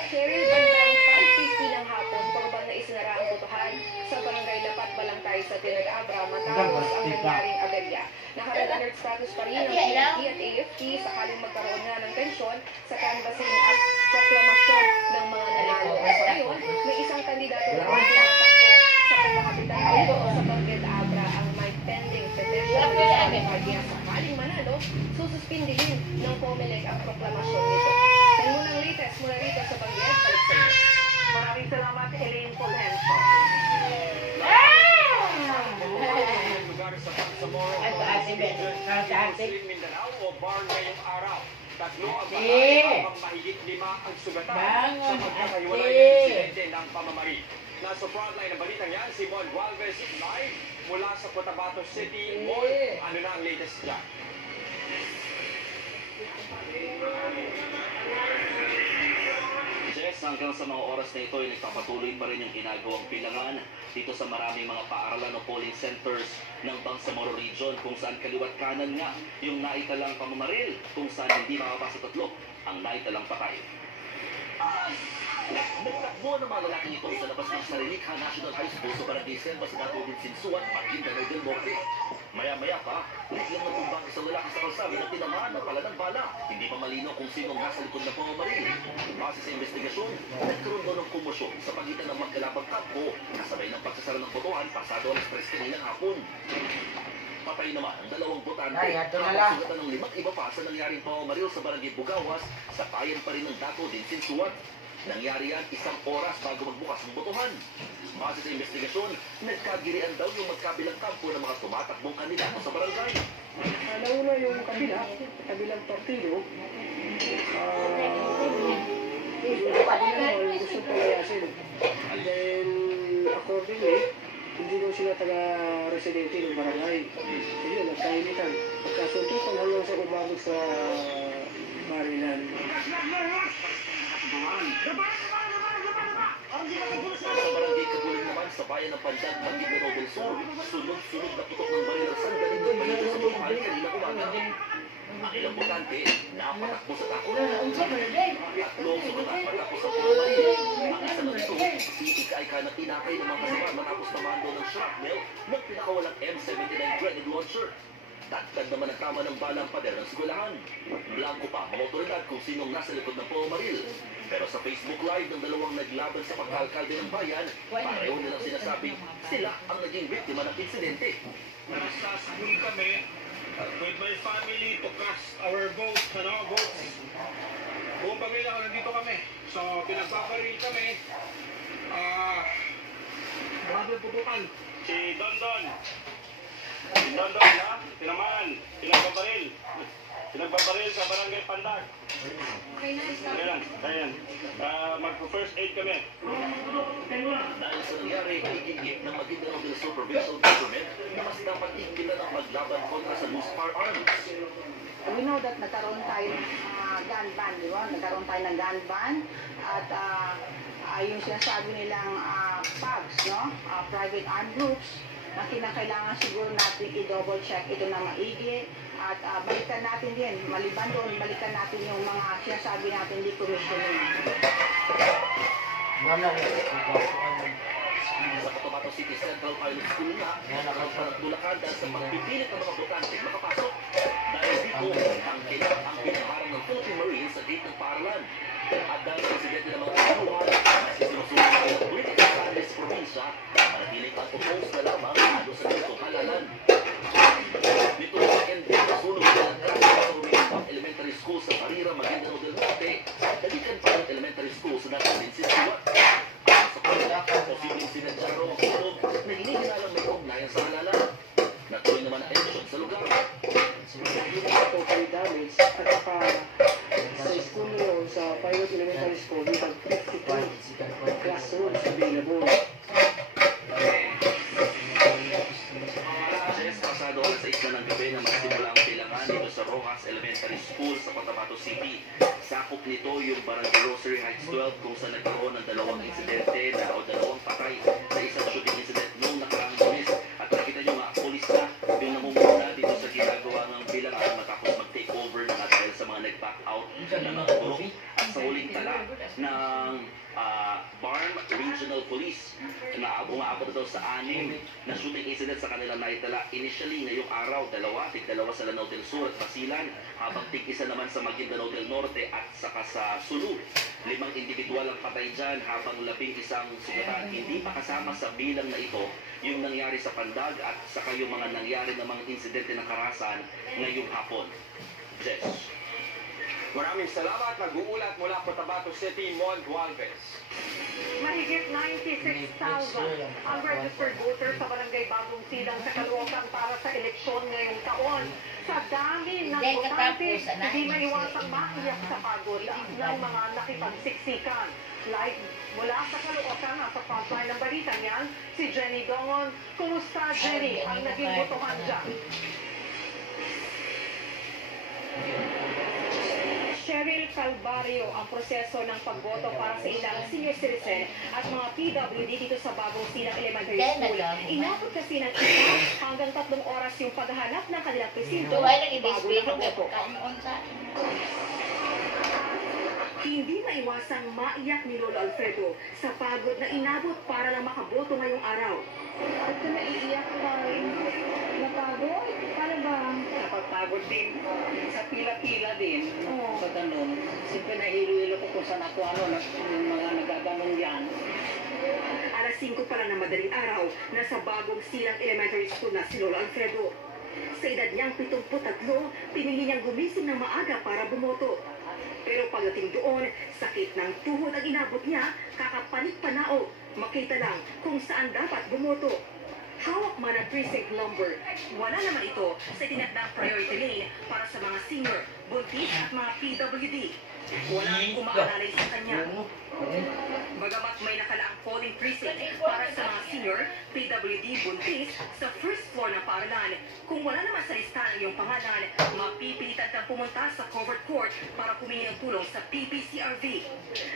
Cheryl, bandang 5:50 ng hapon, pagbang na isinara ang botohan sa barangay Lapat Balangtay sa Tinag-Abra matapos ang nangyaring aberya. Naka-red alert status pa rin ang PNP at AFP sakaling magkaroon nga ng tensyon sa canvassing at proklamasyon ng mga nanalo. Sa ngayon, may isang kandidato na tumatakbo sa pagkakapitan nito o sa Bangged Abra ang may pending petition kaya sakaling manalo, sususpindihin ng COMELEC ang proklamasyon nito. Yan muna ang latest mula rito sa Bangged. Balik sa inyo. Maraming salamat, Elaine Polenso. lugar sa Bangsamoro, Muslim Mindanao o bar ngayong araw. Tatlo ang bahay habang mahigit 5 ang sugatan sa pagkakahiwalay ng insidente ng pamamari. Nasa frontline ng balitang yan, si Mon Gualvez live mula sa Cotabato City Mall. Ano na ang latest dyan? Jess, hanggang sa mga oras na ito ay nagpapatuloy pa rin yung ginagawang bilangan dito sa maraming mga paaralan o polling centers ng Bangsamoro Region kung saan kaliwat kanan nga yung naitalang pamamaril kung saan hindi makapasa 3 ang naitalang patay. Nagtakbo ng mga lalaking ito sa labas ng Sarilikha National High School sa Barangay Selva sa Dato Sinsuat, Maguindanao del Norte. Maya-maya pa, biglang natumbang isang lalaki sa kalsada na tinamaan ng pala ng bala. Hindi pa malinaw kung sinong nasa likod ng pamamaril. Base sa investigasyon, nagkaroon daw ng komosyon sa pagitan ng magkalabang kampo kasabay ng pagsasara ng botohan pasado alas 3 kaninang hapon. Patay naman ang 2 botante habang sugatan ng 5 iba pa sa nangyaring pamamaril sa Barangay Bugawas sa bayan pa rin ng Dato Sinsuat. Nangyari yan 1 oras bago magbukas ng botohan. Base sa investigasyon, nagkagirian daw yung magkabilang kampo ng mga tumatakbong kandidato sa barangay. Nauna yung kabilang partido, gusto palayasin. Dahil accordingly, hindi daw sila taga-residente ng barangay. Ayun, nagkainitan. Pagkasuntukan hanggang sa umabot sa barilan. Sa barangay Kabuling naman sa bayan ng Pandag, Maguindanao del Sur, sunod-sunod na putok ng baril ang sandaling ng balito sa botohan kanina umaga. Ang ilang botante, napatakbo sa takot. Tatlong sugatan matapos ang pamamaril. Ang isa ng ito, itik ay kanatinakay ng mga kasama matapos namando ng shrapnel ng pinakawalang M79 grenade launcher. Dagdag naman ang tama ng balang pader ng eskwelahan. Blanco pa mga otoridad kung sinong nasa likod ng pamamaril. Pero sa Facebook Live ng dalawang naglaban sa pagkalkalde ng bayan, pareho nilang sinasabing sila ang naging biktima ng insidente. Nagsasabi kami with my family to cast our votes, votes. Buong pamilya ko, nandito kami. So, pinagpaparil kami. Grabe ang putukan. Si Dondon. Si Dondon, ha? Tinamaan. Pinagpaparil sa barangay Pandag. Ayan. Mag-first aid kami. Dahil sa nangyari, higit ng Maguindanao del Sur Provincial Government na mas dapat igilan ang maglaban kontra sa loose firearms. We know that nagkaroon tayo ng gun ban, di ba? Nagkaroon tayo ng gun ban at yung sinasabi nilang PAGs, no? Private Armed Groups, na kinakailangan siguro natin i-double check ito na maigi at balikan natin din, maliban doon, balikan natin yung mga sinasabi natin decommissioning. Sa Cotabato City Central Pilot School nga, nakaroon pa ng tulakan dahil sa pagpipilit ng mga botante makapasok. Dahil dito, ang pinaharang ng Philippine Marines sa gate ng paaralan. At dahil sa insidente ng mga kasaluhan, mas sinusunod ng ilang politika sa Alis Provincia, manatiling ang propose na lamang ano sa ganitong halalan. Dito sa ND, nasunog ng krasyo sa Rumingpang Elementary School sa Barira, Maguindanao del Norte, dalikan pa ng elementary school sa Dato Sinsuat. Posibleng sinadya raw ang sunog na hinihinalang may kaugnayan sa halalan. Natuloy naman ang eleksyon sa lugar. Yung total damage at saka sa school ngayon, sa Pilot Elementary School, we have 52 classrooms available. Pasado alas 6 na ng gabi na magsimula ang bilangan dito sa Rojas Elementary School sa Cotabato City. Sakop nito yung Barangay Rosary Heights 12 kung saan nagkaroon ng 2 insidente o 2 patay sa isang shooting incident noong nakaraang Lunes. At nakita nyo nga, polis na yung namumuna dito sa ginagawa ng bilangan matapos mag-take over ng Barm Regional Police na umaabot daw sa 6 na shooting incident sa kanilang naitala. Initially, ngayong araw, tig-dalawa sa Lanao del Sur at Basilan, habang tig-isa naman sa Maguindanao del Norte at saka sa Sulu. 5 individual ang patay dyan, habang 11 sugatan. Hindi pa kasama sa bilang na ito yung nangyari sa Pandag at saka yung mga nangyari na mga insidente ng karahasan ngayong hapon. Jess. Maraming salamat. Nag-uulat mula Cotabato City, Mon Gualvez. Mahigit 96,000 ang registered voters sa Barangay Bagong Silang sa Caloocan para sa eleksyon ngayong taon. Sa dami ng botante, hindi maiwasang maiyak sa pagod ng mga nakipagsiksikan. Live mula sa Caloocan, nasa frontline ng balita niyan, si Jenny Dongon. Kumusta, Jenny, ang naging botohan dyan? Cheryl Calvario ang proseso ng pagboto para sa ilang senior citizen at mga PWD dito sa Bagong Silang Elementary School. Inabot kasi ng 1 hanggang 3 oras yung paghahanap ng kanilang presinto bago nakaboto. Hindi maiwasang maiyak ni Lolo Alfredo sa pagod na inabot para lang makaboto ngayong araw. At naiiyak pa rin. Napagod? Paano ba? Napagpagod din. Sa pila-pila din. Oo. Sa ganun. Siyempre nahilo-hilo ko kung saan ako yung mga nagaganong yan. Alas 5 pa lang ng madaling araw, nasa Bagong Silang Elementary School na si Lolo Alfredo. Sa edad niyang 73, pinili niyang gumising ng maaga para bumoto. Pero pagdating doon, sakit ng tuhod ang inabot niya, kakapanik-panao. Makita lang kung saan dapat bumoto. Hawak man ang precinct number. Wala naman ito sa tinatang priority lane para sa mga senior, buntis at mga PWD. Walang umaalalay sa kanya. Bagamat may nakalaang polling precinct para sa mga senior, PWD, buntis sa first floor ng paaralan. Kung wala naman sa listahan ang iyong pangalan, mapipilitan kang pumunta sa covered court para humingi ng tulong sa PPCRV.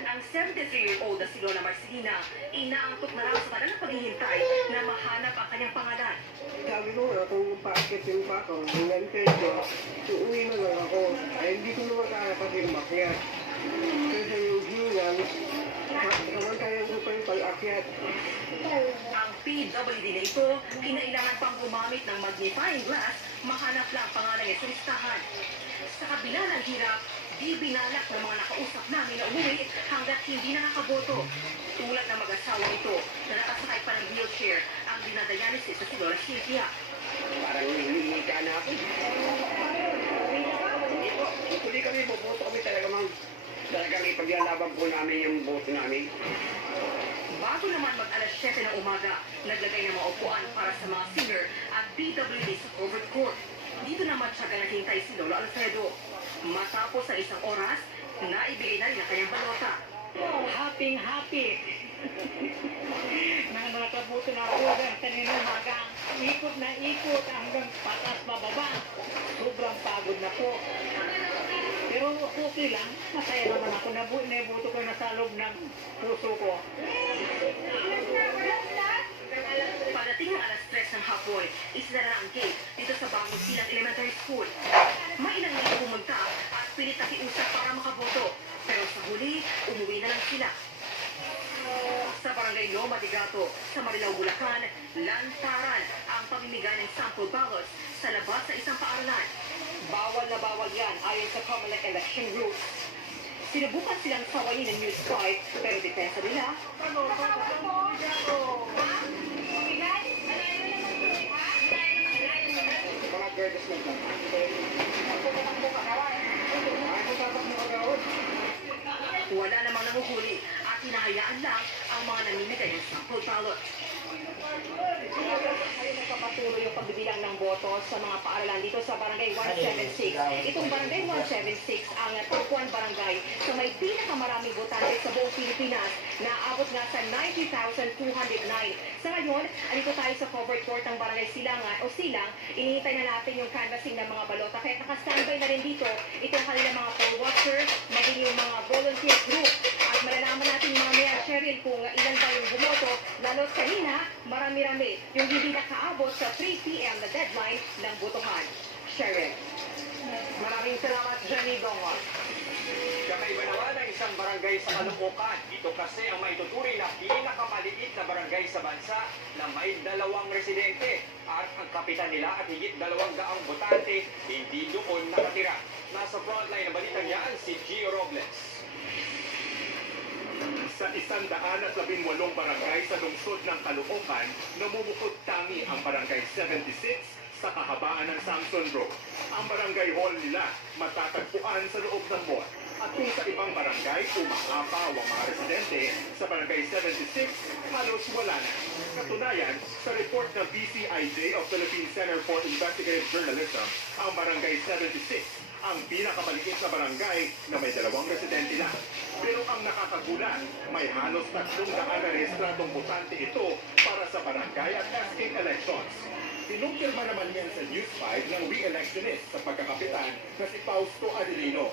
Ang 73-year-old na si Lola Marcelina, inaangkot na raw sa tagal ng paghihintay na mahanap ang kanyang pangalan. Sabi ko nga, kung paakit yung bako, hanggang peso, uuwi na lang ako. Ay, hindi ko naman kaya kasi umakyat. Kasi yung hilang, naman kaya ko pa yung pag-akyat. Ang PWD na ito, kinailangan pang gumamit ng magnifying glass, mahanap lang ang pangalan niya sa listahan. Sa kabila ng hirap, di binalak ng mga nakausap namin na umuwi hanggat hindi nakakaboto. Tulad ng mag-asawa ito na nakasakay pa ng wheelchair ang dinadialysis sa si Lola Cynthia. Parang hinihingi ka na ako. Hindi kami boboto kami talaga, ma'am. Talagang ipaglalaban po namin yung boto namin. Bago naman mag-alas 7 ng umaga, naglagay ng mga upuan para sa mga senior at PWD sa covered court. Dito naman siya naghintay si Lolo Alfredo. Matapos ang 1 oras, naibigay na rin ang kanyang balota. Happy. Nang nakabuto na ako hanggang kanina umaga. Ikot na ikot hanggang patas bababa. Sobrang pagod na po. Pero okay lang. Masaya naman ako. Nabuto ko na sa loob ng puso ko. Pagdating ng alas 3 ng hapon, isinara ang gate dito sa Bagong Silang Elementary School. May ilang nila pumunta at pilit nakiusap para makaboto. Pero sa huli, umuwi na lang sila. Sa Barangay Loma de Gato, sa Marilao, Bulacan, lantaran ang pamimigay ng sample ballots sa labas sa isang paaralan. Bawal na bawal yan ayon sa Comelec election rules. Sinubukan silang sawayin ng News 5, pero depensa nila, Mga girls na lang. wala namang nanguhuli at hinahayaan lang ang mga namimigay ng sample ballot. Ay nagpapatuloy yung pagbibilang ng boto sa mga paaralan dito sa Barangay 176. Itong Barangay 176 ang top 1 barangay sa may pinakamaraming botante sa buong Pilipinas na aabot nga sa 90,209. Sa ngayon, andito tayo sa covered court ng Barangay Silangan o Silang. Inihintay na natin yung canvassing ng mga balota. Kaya nakastandby na rin dito itong kanilang mga poll watchers, maging yung mga volunteer group. At malalaman natin mamaya, Cheryl, kung ilan ba yung bumoto. Lalo't kanina, marami-rami yung hindi nakaabot sa 3 p.m. na deadline ng botohan. Cheryl. Maraming salamat, Jenny Donga. Kakaiba naman ang isang barangay sa Caloocan. Ito kasi ang maituturing na pinakamaliit na barangay sa bansa na may 2 residente. At ang kapitan nila at higit 200 botante hindi doon nakatira. Nasa frontline ng balitang yan, si Gio Robles. Sa 118 barangay sa lungsod ng Caloocan, namumukod tangi ang barangay 76 sa kahabaan ng Samson Road. Ang barangay hall nila matatagpuan sa loob ng mall. At kung sa ibang barangay umaapaw ang mga residente, sa barangay 76 halos wala na. Katunayan, sa report ng BCIJ of Philippine Center for Investigative Journalism, ang barangay 76 ang pinakamaliit na barangay na may 2 residente lang. Pero ang nakakagulat, may halos 300 na rehistradong botante ito para sa barangay at estate elections. Pinumpirma naman yan sa News 5 ng re-electionist sa pagkakapitan na si Fausto Adelino.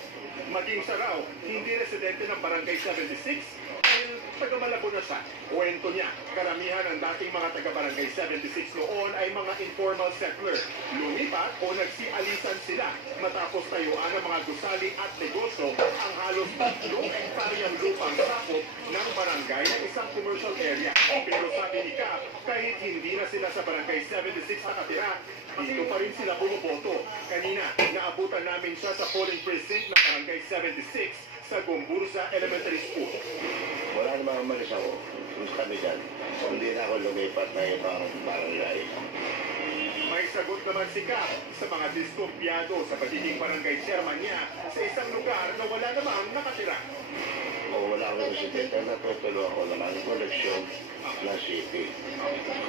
Maging siya raw, hindi residente ng barangay 76 dahil taga-Malabo na siya. Kwento niya, karamihan ng dating mga taga-barangay 76 noon ay mga informal settler. Lumipat o nagsialisan sila matapos tayuan ng mga gusali at negosyo ang halos 3 hektaryang lupang sakop ng barangay na isang commercial area. Pero sabi ni Cap, kahit hindi na sila sa barangay 76 nakatira, dito pa rin sila bumuboto. Kanina, naabutan namin siya sa polling precinct ng barangay 76 sa Gomburza Elementary School. Wala namang umalis ako. Gusto kami dyan. Hindi na ako lumipat na ibang barangay. May sagot naman si Cap sa mga diskumpiyado sa pagiging barangay chairman niya sa isang lugar na wala namang nakatira. O wala akong residente, natutulo ako naman ng koleksyon ng city.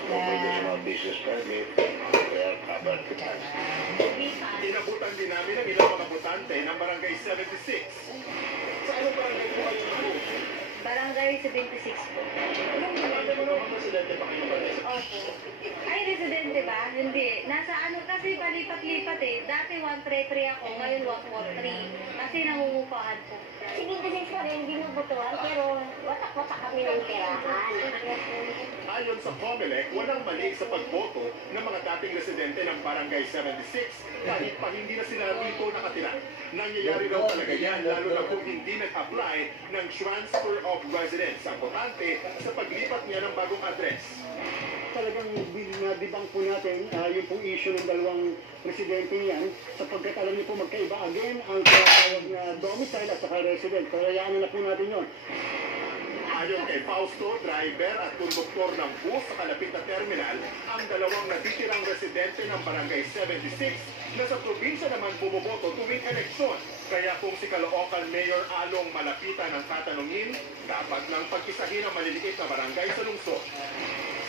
Pwede sa mga business permit, kaya covered kita. Inabutan din namin ang ilang mga botante ng barangay 76. Sa anong barangay po kayo nito? Barangay 76 po. Ano mo naman residente pa kayo ba? Opo. Ay, residente ba? Hindi. Nasa ano kasi palipat-lipat eh. Dati 133 ako, ngayon 143. Kasi nangungupahan po. 76 pa rin, binubutuhan, pero watak-watak kami ng tirahan. Ayon sa COMELEC, walang mali sa pagboto ng mga dating residente ng barangay 76 kahit pa hindi na sila dito nakatira. Nangyayari daw talaga yan lalo na kung hindi nag-apply ng transfer of residence ang botante sa paglipat niya ng bagong address. Talagang binabang po natin yung pong issue ng 2 residente niyan sapagkat alam niyo po magkaiba again ang tinatawag na domicile at saka resident. Kaya na po natin yon. Ayon kay Fausto, driver at konduktor ng bus sa kalapit na terminal, ang 2 natitirang residente ng barangay 76 na sa probinsya naman bumoboto tuwing eleksyon. Kaya kung si Caloocan Mayor Along malapitan ang tatanungin, dapat nang pag-isahin ang maliliit na barangay sa lungsod.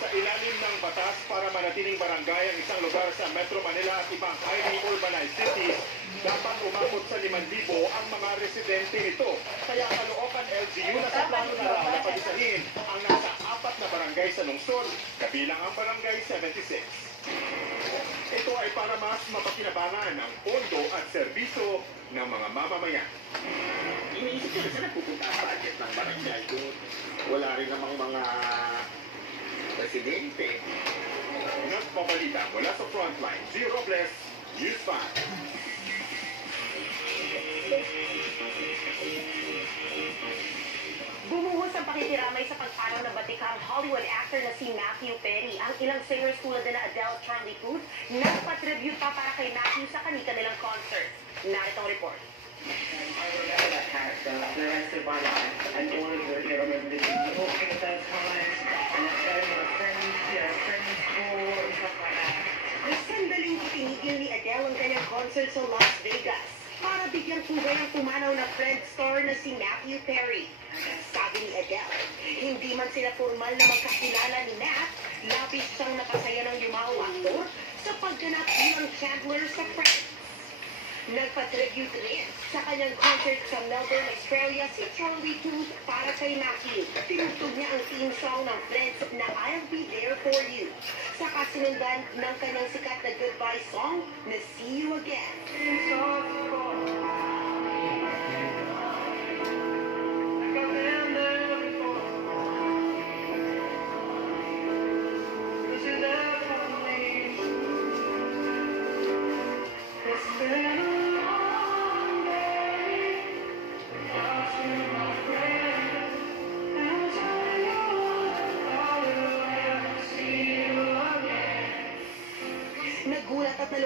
Sa ilalim ng batas para manatiling barangay ang isang lugar sa Metro Manila at ibang highly urbanized cities, dapat umabot sa 5,000 ang mga residente nito. Kaya Caloocan LGU na sa plano na raw na pag-isahin ang nasa 4 na barangay sa lungsod, kabilang ang barangay 76. Ito ay para mas mapakinabangan ang pondo at serbisyo ng mga mamamayan. Iniisip ko na saan pupunta ang budget ng barangay kung wala rin namang mga residente. Nagpabalita mula sa Frontline, Gio Robles, News 5. Bumuhos ang pakikiramay sa pagpanaw ng batikang Hollywood actor na si Matthew Perry. Ang ilang singers tulad na Adele, Charlie Puth, nagpa-tribute pa para kay Matthew sa kanilang concert. Narito ang report. May sandaling itinigil ni Adele ang kanyang concert sa Las Vegas para bigyang pugay ang pumanaw na friend star na si Matthew Perry. Sabi ni Adele, hindi man sila formal na magkakilala ni Matt, labis siyang napasaya ng yumao aktor sa pagganap bilang Chandler sa Friends. Nagpa-tribute rin sa kanyang concert sa Melbourne, Australia si Charlie Puth para kay Matthew. Tinugtog niya ang theme song ng Friends na I'll Be There For You. Saka sinundan ng kanyang sikat na goodbye song na See You Again. It's been a long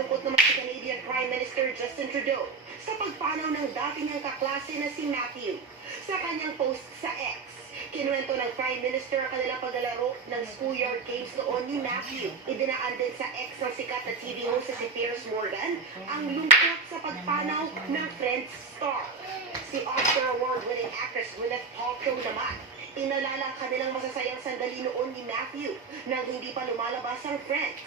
nalungkot naman si Canadian Prime Minister Justin Trudeau sa pagpanaw ng dati niyang kaklase na si Matthew. Sa kanyang post sa X, kinuwento ng Prime Minister ang kanilang paglalaro ng schoolyard games noon ni Matthew. Idinaan din sa X ng sikat na TV host na si Piers Morgan ang lungkot sa pagpanaw ng Friends star. Si Oscar Award-winning actress Gwyneth Paltrow naman, inalala ang kanilang masasayang sandali noon ni Matthew nang hindi pa lumalabas ang Friends.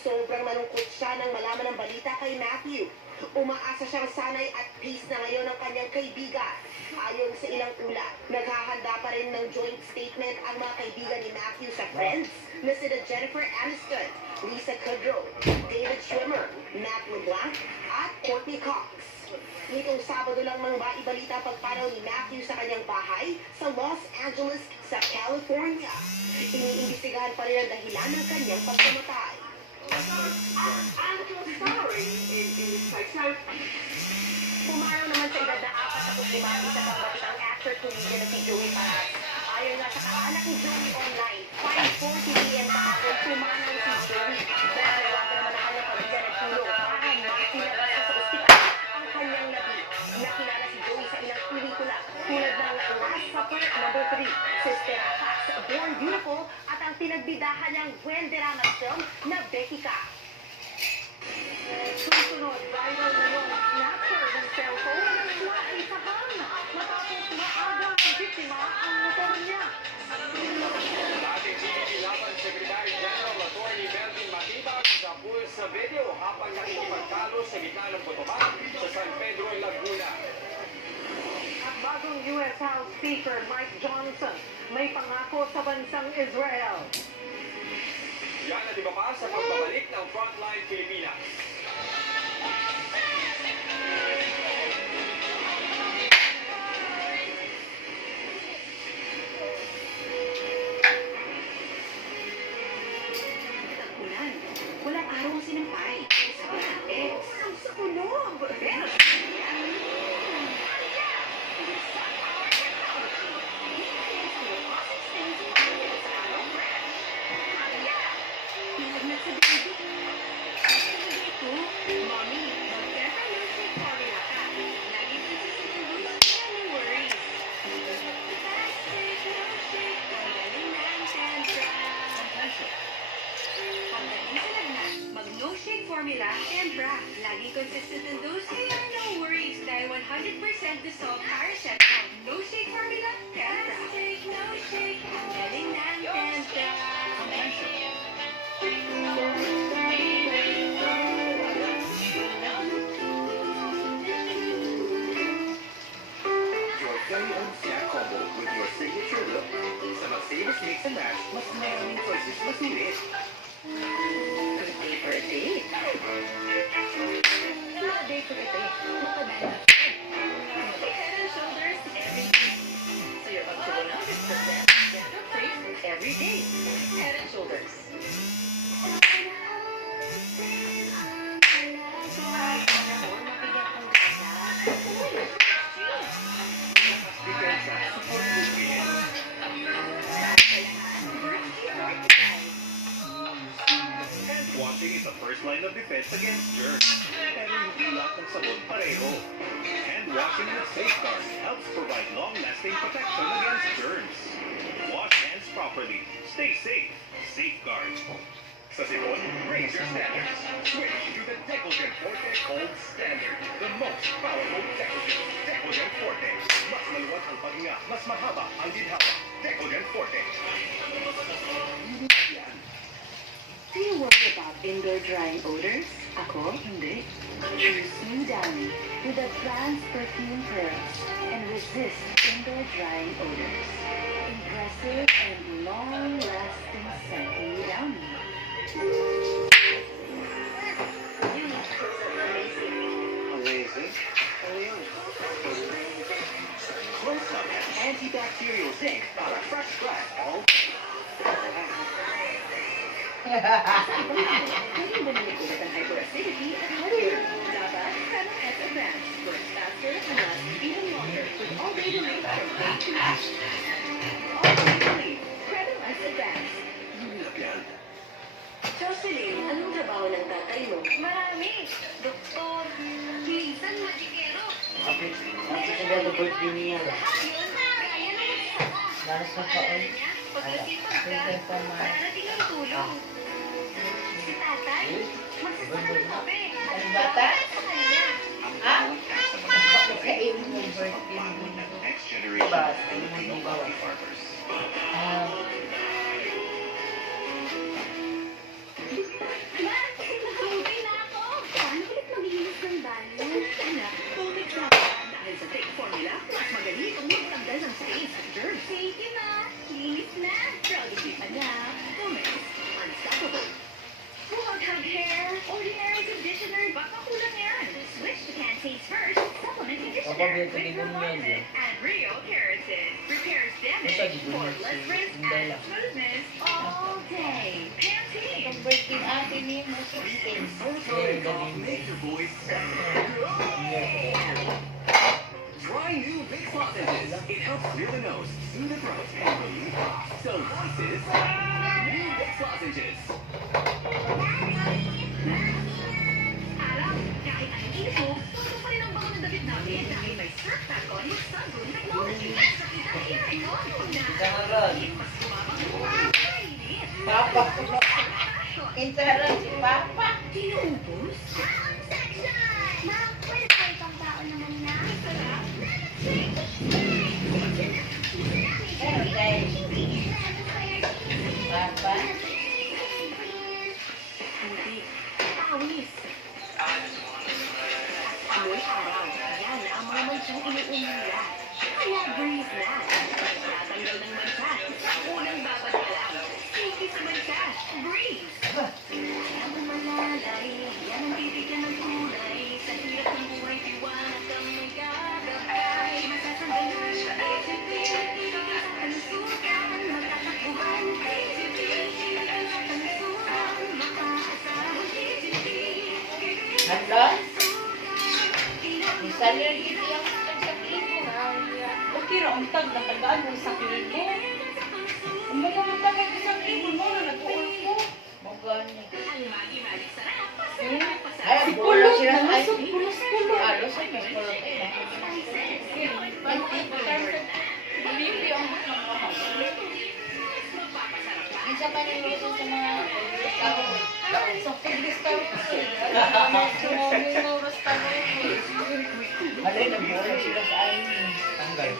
Sobrang malungkot siya nang malaman ang balita kay Matthew. Umaasa siyang sanay at peace na ngayon ang kanyang kaibigan. Ayon sa ilang ulat, naghahanda pa rin ng joint statement ang mga kaibigan ni Matthew sa Friends na sina Jennifer Aniston, Lisa Kudrow, David Schwimmer, Matt LeBlanc at Courtney Cox. Nitong Sabado lang mang maibalita pagpanaw ni Matthew sa kanyang bahay sa Los Angeles sa California. Iniimbestigahan pa rin ang dahilan ng kanyang pagkamatay. Pumaraw naman sa edad na 45 sa pagbatang actor comedian na si Joey Paras. Ayon nga sa kaanak ni Joey online, 5:40 p.m. kahapon pumanaw si Joey. Dahil wala naman ang kanyang pamilya nagtulong para makilala sa ospital ang kanyang nabi. Nakilala si Joey sa ilang pelikula tulad ng Last Supper No. 3, Sister Akas, Born Beautiful at ang pinagbidahan niyang Gwen Derama film na Becky Ka. Susunod, viral ngayon ang snatcher ng cellphone na naisahan matapos maagang biktima ang motor niya. Dating CBD laban Secretary General Attorney Melvin Matibag sa puls sa video habang nakikipagtalo sa gitna ng botohan sa San Pedro, Laguna. At bagong U.S. House Speaker Mike Johnson may pangako sa bansang Israel. Yan at iba pa sa pagbabalik ng Frontline Pilipinas. Tag-ulan. Walang araw ang sinampay. Sa Barangay. Sa kulog. Pero Mag-no-shake formula and bra. Laging consistent ang dose, kaya no worries. Dahil 100% dissolved paracetamol. No-shake formula and bra. No-shake, ang galing ng Tendra. Your very own snack combo with your signature look. Sa Mercedes Mix and Match, mas maraming choices masulit. Day for a day. Not day for a day. Makadala. Head and shoulders every day. So you're up to 100% dandruff-free every day. Head and shoulders. Washing is the first line of defense against germs. Pero hindi lahat ng sabon pareho. Hand washing with Safeguard helps provide long-lasting protection against germs. Wash hands properly. Stay safe. Safeguard. Sa sipon, raise your standards. Switch to the Decogen Forte Cold Standard. The most powerful Decogen. Decogen Forte. Mas maluwag ang paghinga. Mas mahaba ang ginhawa. Decogen Forte. Do you worry about indoor drying odors? Ako, hindi. Choose New Downy with advanced perfume pearls and resist indoor drying odors. Impressive and long-lasting scent. New Downy. Amazing. Close-Up has antibacterial zinc para fresh grass all Pwedeng bumalik ulit ang hyperacidity at heartburn. Dapat Crema S Advance works faster and lasts even longer with all-day relief from pain to ash. All-day relief. Crema S Advance. Unique yan. Jocelyn, anong trabaho ng tatay mo? Marami. birthday niya. Para sa kaon. Thank you so much. Si tatay, magsasama ng kape. Ang bata? Ha? Kain mo yung birthday mo. Diba? Nakauwi na ako. Paano ulit maglinis ng banyo? Anak, tubig na ako. Dahil sa Take Formula, mas madali itong magtanggal ng stains at germs. Thank you, ma. Linis na. Proud to be anak. Gomez, unstoppable. Huwag hug hair. Ordinary conditioner. Baka kulang yan. Switch to Cantace first. Supplement conditioner. With Revitalizer and Real Keratin. Repairs damage for less risk and smoothness all day. Pantene. Ang birthday natin ni mo 16. Major boys. Try new Vicks lozenges. It helps clear the nose, soothe the throat, and relieve cough. So voices, new Vicks lozenges. Araw, kahit anong init mo, gusto pa rin ang bango ng damit namin dahil may Surf Tacon with Sunroom Technology. Sa kita hair icon, kung Insaharan. mas kumabang mainit. Papa. Insaharan si Papa. Tinuubos? Ma, pwede pa itong taon naman na. Sarap. Okay. Papa. Hindi. Pawis. Amoy araw. Yan ang mga mansang inuumula. Kaya breeze na. Tatanggal ng mansa. Unang babad ka lang. Sticky sa mansa. Breeze. Kaya malalay. Yan ang bibigyan ng kulay. Sa hirap ng buhay, tiwanag kang may gagabay. Masasandal mo siya. ATP. Kalusugan. Magtatakbuhan. ATP. Kalusugan. Makaasahang ATP. Hala? Isa niya dito yung sakit mo. Okay, rauntag na tagaan mo sa klibo. Ang mga matagay ko sa klibo mo na nag-uul ko. Maganya. Ang magi-magi sarap. Ay, pulot na masok. Pulot. Alos ay mas pulot eh. Bumili ang mga mahal. Isa pa rin sa mga tao. Sa pag-discount ko. Alay, nagbuhay sila sa amin. Tanggal.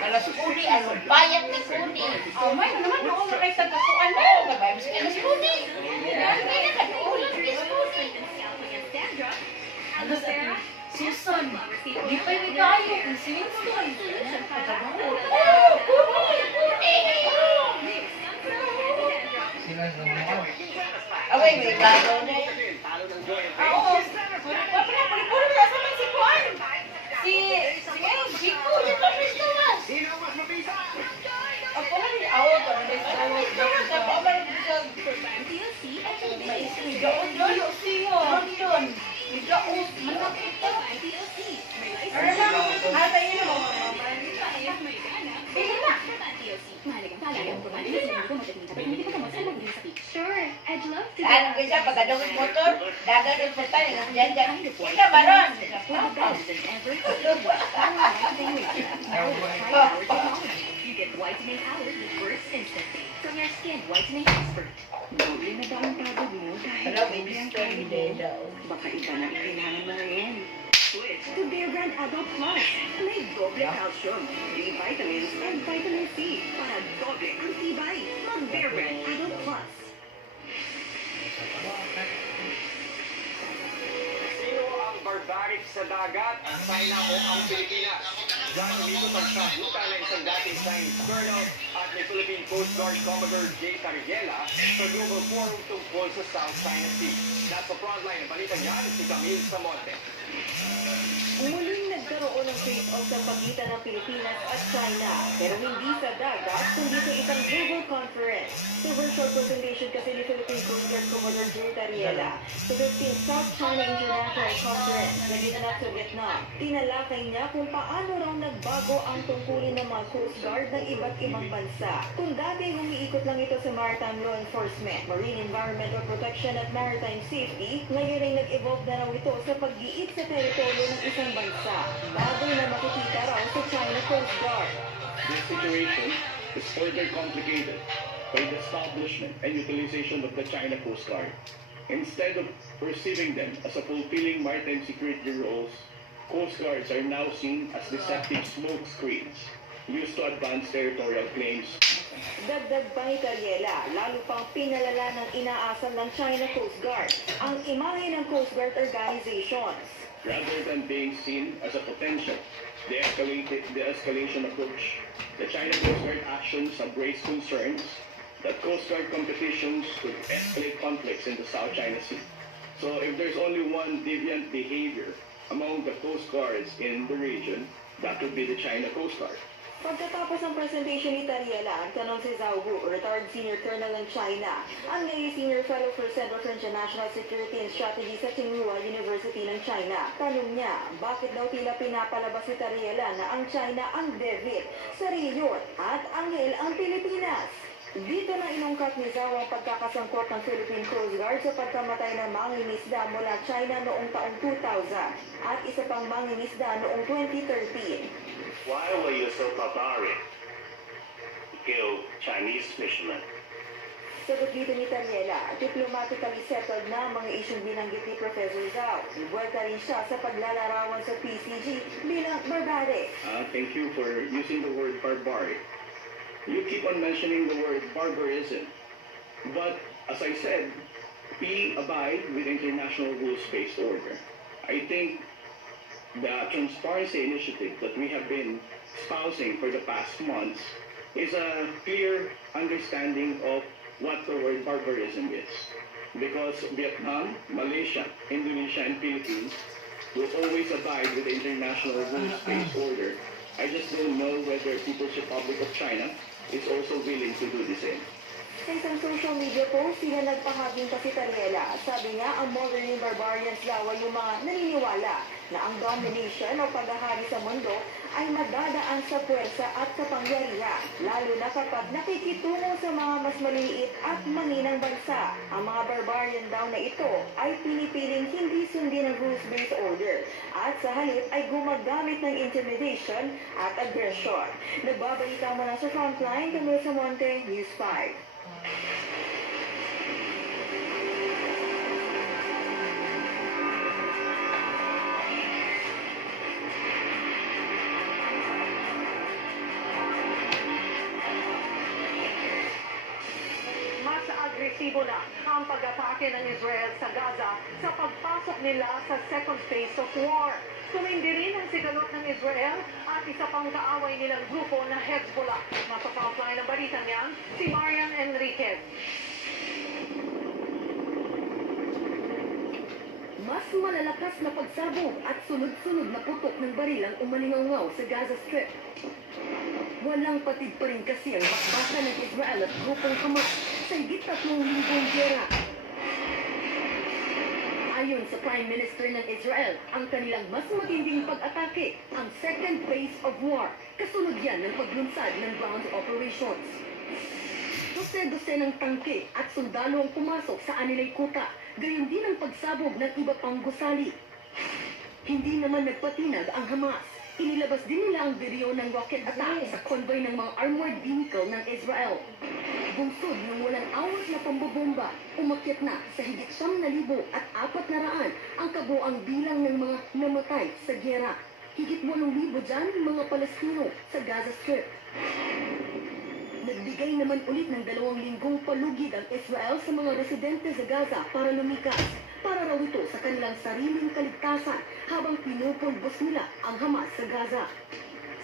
Alas Kuni, ano? Bayat ni Kuni. Oh, may naman ako makay tagakuan na. Nagbayad si Alas Kuni. May nakatulan ni Kuni. Ano sa Susan? Di pa yung kayo. Ang siniston. Oh, Kuni! Sila sa mga. Away, may gado na yan. Oo. Puro na sa man si Juan. Si Chico, yung restaurant. Sino mas mabisa? Ako lang yung awot ang restaurant. Tapos ako lang yung Gaon-gayo siya. London. Gaon. Manapit ka. Ano lang? Hatay yun mo. Bili na. Sure, I'd love to. Ano kaya pagkadawin motor? Dagan sa tayo. Diyan. Kita baron. You get whitening powder that bursts instantly from your skin whitening expert. Doble na daw ang pagod mo dahil doble ang kain mo. Baka iba na kailangan mo ngayon. Switch to Bear Brand Adult Plus. May doble calcium, B vitamins, and vitamin C para doble ang tibay. Mag Bear Brand Adult Plus. Sino ang barbaric sa dagat? Ang China o ang Pilipinas? Diyan umikot ang sabutan ng isang dating Chinese colonel at ni Philippine Coast Guard Commodore J. Cariela sa Global Forum tungkol sa South China Sea. Nasa frontline ng balita niyan si Camille Samonte. Muling nagkaroon ng face-off sa pagitan ng Pilipinas at China, pero hindi sa dagat, kundi sa isang global conference. Sa virtual presentation kasi ni Philippine Coast Guard Commodore Jun Cariela sa 15th South China International Conference na ginanap sa Vietnam, tinalakay niya kung paano raw nagbago ang tungkulin ng mga Coast Guard ng iba't ibang bansa. Kung dati umiikot lang ito sa maritime law enforcement, marine environmental protection at maritime safety, ngayon ay nag-evolve na raw ito sa pag-iit sa teritoryo ng isang bansa. Bagay na makikita raw sa China Coast Guard. This situation is further complicated by the establishment and utilization of the China Coast Guard. Instead of perceiving them as a fulfilling maritime security roles, Coast Guards are now seen as deceptive smoke screens used to advance territorial claims. Dagdag pa ni Cariela, lalo pang pinalala ng inaasal ng China Coast Guard ang imahe ng Coast Guard organizations. Rather than being seen as a potential de-escalation approach, the China Coast Guard actions have raised concerns that Coast Guard competitions could escalate conflicts in the South China Sea. So if there's only one deviant behavior among the Coast Guards in the region, that would be the China Coast Guard. Pagkatapos ng presentation ni Tariela, ang tanong si Zhao Gu, retired senior colonel ng China, ang ngayon senior fellow for Central for International Security and Strategy sa Tsinghua University ng China. Tanong niya, bakit daw tila pinapalabas si Tariela na ang China ang devil sa rehiyon at anghel ang Pilipinas? Dito na inungkat ni Zhao ang pagkakasangkot ng Philippine Coast Guard sa pagkamatay ng mangingisda mula China noong taong 2000 at isa pang mangingisda noong 2013. Why were you so barbaric to kill Chinese fishermen? Sagot dito ni Taniela, diplomatically settled na mga isyong binanggit ni Professor Zhao. Ibuelta rin siya sa paglalarawan sa PCG bilang barbaric. Thank you for using the word barbaric. You keep on mentioning the word barbarism. But as I said, we abide with international rules-based order. I think the transparency initiative that we have been espousing for the past months is a clear understanding of what the word barbarism is. Because Vietnam, Malaysia, Indonesia, and Philippines will always abide with the international rules-based order. I just don't know whether People's Republic of China is also willing to do the same. Sa isang social media post, sila nagpahaging pa si Tariela. Sabi niya, ang modern barbarians daw ay yung mga naniniwala na ang domination o paghahari sa mundo ay madadaan sa puwersa at kapangyarihan, lalo na kapag nakikitungo sa mga mas maliliit at manginang bansa. Ang mga barbarian daw na ito ay pinipiling hindi sundin ang rules-based order at sa halip ay gumagamit ng intimidation at aggression. Nagbabalita mula sa Frontline, Camille Samonte, News 5. Agresibo na ang pag-atake ng Israel sa Gaza sa pagpasok nila sa second phase of war. Tumindi rin ang sigalot ng Israel at isa pang kaaway nilang grupo na Hezbollah. Nasa frontline ng balitang yan, si Marian Enriquez. Mas malalakas na pagsabog at sunod-sunod na putok ng baril ang umalingaw sa Gaza Strip. Walang patid pa rin kasi ang bakbakan ng Israel at grupong Hamas sa higit 3 linggong giyera. Ayon sa Prime Minister ng Israel, ang kanilang mas matinding pag-atake ang second phase of war. Kasunod yan ng paglunsad ng ground operations. Dose-dose ng tangke at sundalo ang pumasok sa anilay kuta, gayon din ang pagsabog ng iba pang gusali. Hindi naman nagpatinag ang Hamas. Inilabas din nila ang video ng rocket attack sa convoy ng mga armored vehicle ng Israel. Bungsod ng walang awat na pambobomba, umakyat na sa higit 9,400 ang kabuang bilang ng mga namatay sa giyera. Higit 8,000 dyan mga Palestino sa Gaza Strip. Nagbigay naman ulit ng 2 linggong palugid ang Israel sa mga residente sa Gaza para lumikas. Para raw ito sa kanilang sariling kaligtasan habang pinupulbos nila ang Hamas sa Gaza.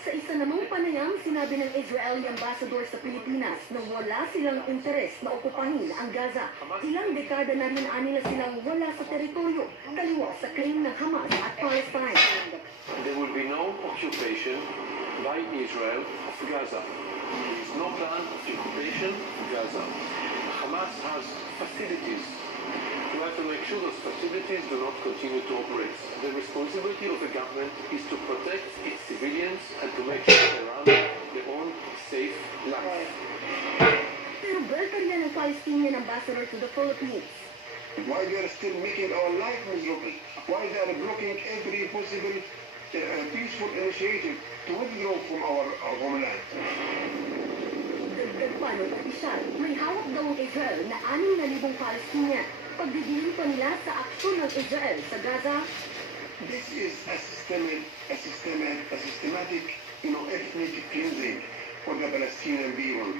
Sa isa namang panayam, sinabi ng Israeli ambassador sa Pilipinas na wala silang interes na okupahin ang Gaza. Ilang dekada na rin anila silang wala sa teritoryo, taliwa sa claim ng Hamas at Palestine. There will be no occupation by Israel of Gaza. There is no plan of occupation of Gaza. Hamas has facilities We have to make sure those facilities do not continue to operate. The responsibility of the government is to protect its civilians and to make sure they run their own safe life. Pero welcome yan ang Palestinian ambassador to the Philippines. Why they are still making our life miserable? Why they are blocking every possible peaceful initiative to withdraw from our homeland? Dagdag pa ng opisyal, may hawak daw ang Israel na 6,000 Palestinian. Pagdidiin pa nila sa aksyon ng Israel sa Gaza. This is a systematic, ethnic cleansing for the Palestinian people.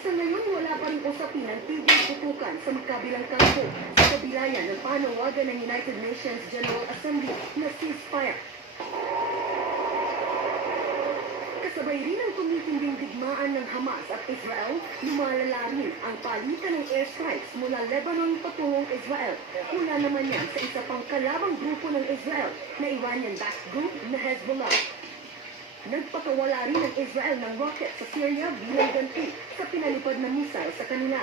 Sa ngayon, wala pa rin usapin ng tigil putukan sa magkabilang kampo sa kabila yan ng panawagan ng United Nations General Assembly na ceasefire. Kasabay rin ang tumitinding digmaan ng Hamas at Israel, lumalala rin ang palitan ng airstrikes mula Lebanon patungong Israel. Mula naman yan sa isa pang kalabang grupo ng Israel na Iranian-backed group na Hezbollah. Nagpakawala rin ng Israel ng rocket sa Syria bilang ganti sa pinalipad na missile sa kanila.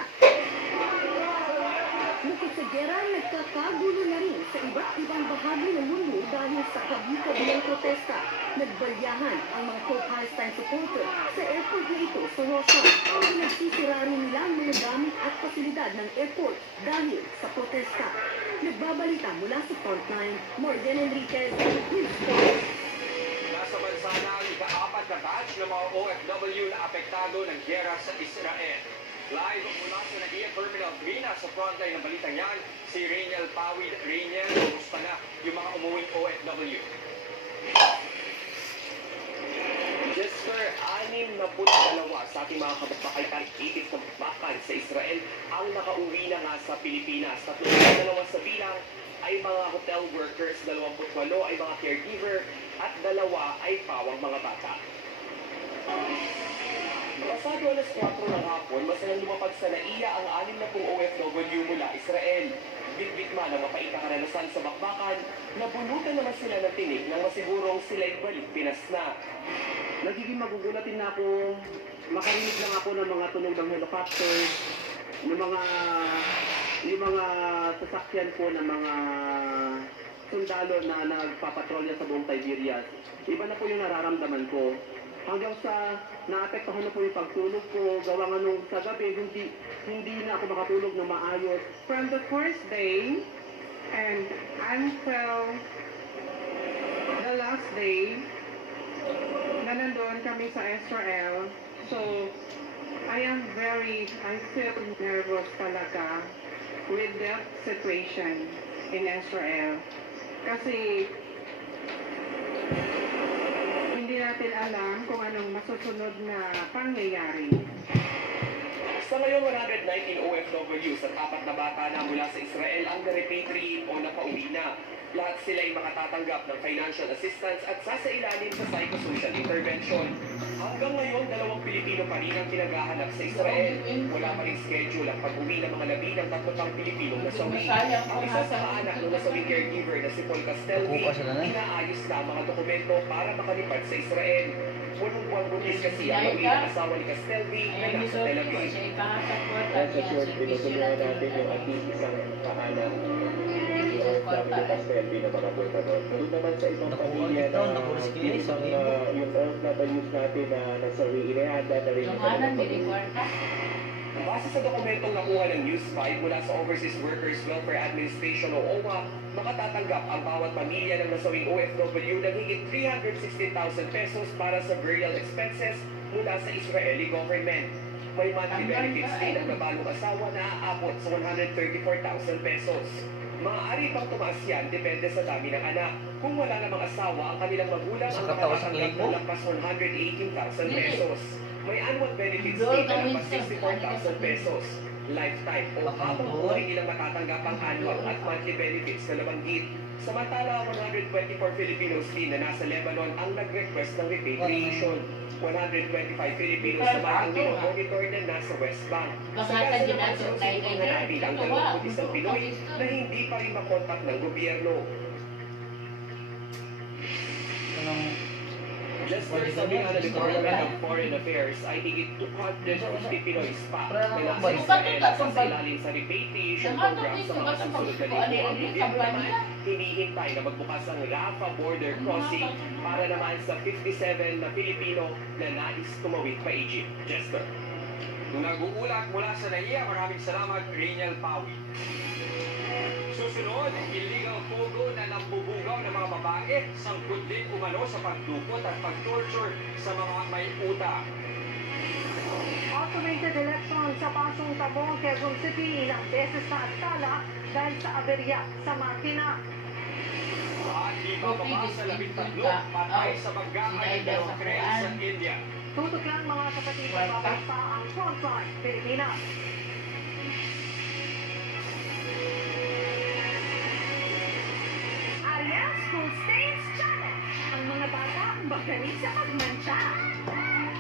Bukod sa gera, nagkakagulo na rin sa iba't ibang bahagi ng mundo dahil sa kabi-kabilang protesta. Nagbalyahan ang mga pro-Palestine supporter sa airport na ito sa Russia. Pinagsisira rin nila ang mga gamit at pasilidad ng airport dahil sa protesta. Nagbabalita mula sa frontline, Morden Enriquez, News Sports. Nasa bansa na ang ika-4 na batch ng mga OFW na apektado ng giyera sa Israel. Live mula sa Nagia Terminal 3 na sa frontline ng balitang yan, si Rainiel Pawid. Rainiel, kumusta na yung mga umuwing OFW? Jesper, 62 sa ating mga kababakaitan, itik ng bakbakan sa Israel ang nakauwi na nga sa Pilipinas. 32 sa bilang ay mga hotel workers, 28 ay mga caregiver, at 2 ay pawang mga bata. Pasado alas 4 ng hapon, masalang lumapag sa NAIA ang 60 OFW mula Israel. Bitbit man ang mapait na karanasan sa bakbakan, nabunutan naman sila ng tinik nang masigurong sila'y balik Pinas na. Nagiging magugulatin na ako, makarinig lang ako ng mga tunog ng helicopter, yung mga sasakyan po ng mga sundalo na nagpapatrolya sa buong Tiberias. Iba na po yung nararamdaman ko. Hanggang sa naapektahan na po yung pagtulog ko, gawa nga nung sa gabi, hindi na ako makatulog na maayos. From the first day and until the last day na nandoon kami sa Israel, so I feel nervous talaga with that situation in Israel. Kasi hindi natin alam kung anong masusunod na pangyayari. Sa ngayon, 119 OFW sa 4 na bata na mula sa Israel ang na-repatriate o napauwi na. Lahat sila ay makatatanggap ng financial assistance at sasailalim sa psychosocial intervention. Hanggang ngayon, 2 Pilipino pa rin ang pinaghahanap sa Israel. Wala pa rin schedule ang pag-uwi ng mga labi ng 3 Pilipinong nasawi. Ang isa sa mga anak ng nasawing caregiver na si Paul Castelvi, inaayos na ang mga dokumento para makalipad sa Israel. 8 buwang buntis kasi ang uwi ng asawa ni Castelvi na nasa Tel Aviv. Sa short, tinutulungan natin yung at least isang paanak yung family Castelvi na makapunta doon. Doon naman sa ibang pamilya na yung OFWs natin na nasawi, inihanda na rin yung pamilya. Base sa dokumentong nakuha ng News 5 mula sa Overseas Workers Welfare Administration o OWA, makatatanggap ang bawat pamilya ng nasawing OFW ng higit 316,000 pesos para sa burial expenses mula sa Israeli government. May monthly benefits din ang nabalong asawa na aabot sa 134,000 pesos. Maaari pang tumaas yan depende sa dami ng anak. Kung wala namang asawa, ang kanilang magulang ang makatatanggap ng lampas 118,000 pesos. May annual benefits din na lampas 64,000 pesos. Lifetime o habang buhay nilang matatanggap ang annual at monthly benefits na nabanggit. Samantala, 124 Filipinos din na nasa Lebanon ang nag-request ng repatriation. 125 Filipinos naman ang minomonitor na nasa West Bank. Sa kaso naman sa usipang hanapin ang 21 Pinoy na hindi pa rin makontak ng gobyerno. Just sabi nga ng Department of Foreign Affairs ay higit 250 Pinoy pa na nasa Israel sa ilalim sa repatriation program sa mga susunod na linggo. Ang gobyerno naman, hinihintay na magbukas ang Rafah border crossing para naman sa 57 na Pilipino na nais tumawid pa Egypt. Jester. Nag-uulat mula sa NAIA, maraming salamat, Reniel Pawi. Susunod, illegal pogo na nambubugaw ng mga babae, sangkot din umano sa pagdukot at pag-torture sa mga may utang. Automated election sa Pasong Tabong, Quezon City, ilang beses na atala dahil sa aberya sa makina. At di ba sa 13 patay sa pagkain ng Ukraine sa India. Tutok lang mga kapatid na pa ang Frontline Pilipinas. Ariel School States Challenge. Ang mga bata magaling sa pagmantsa.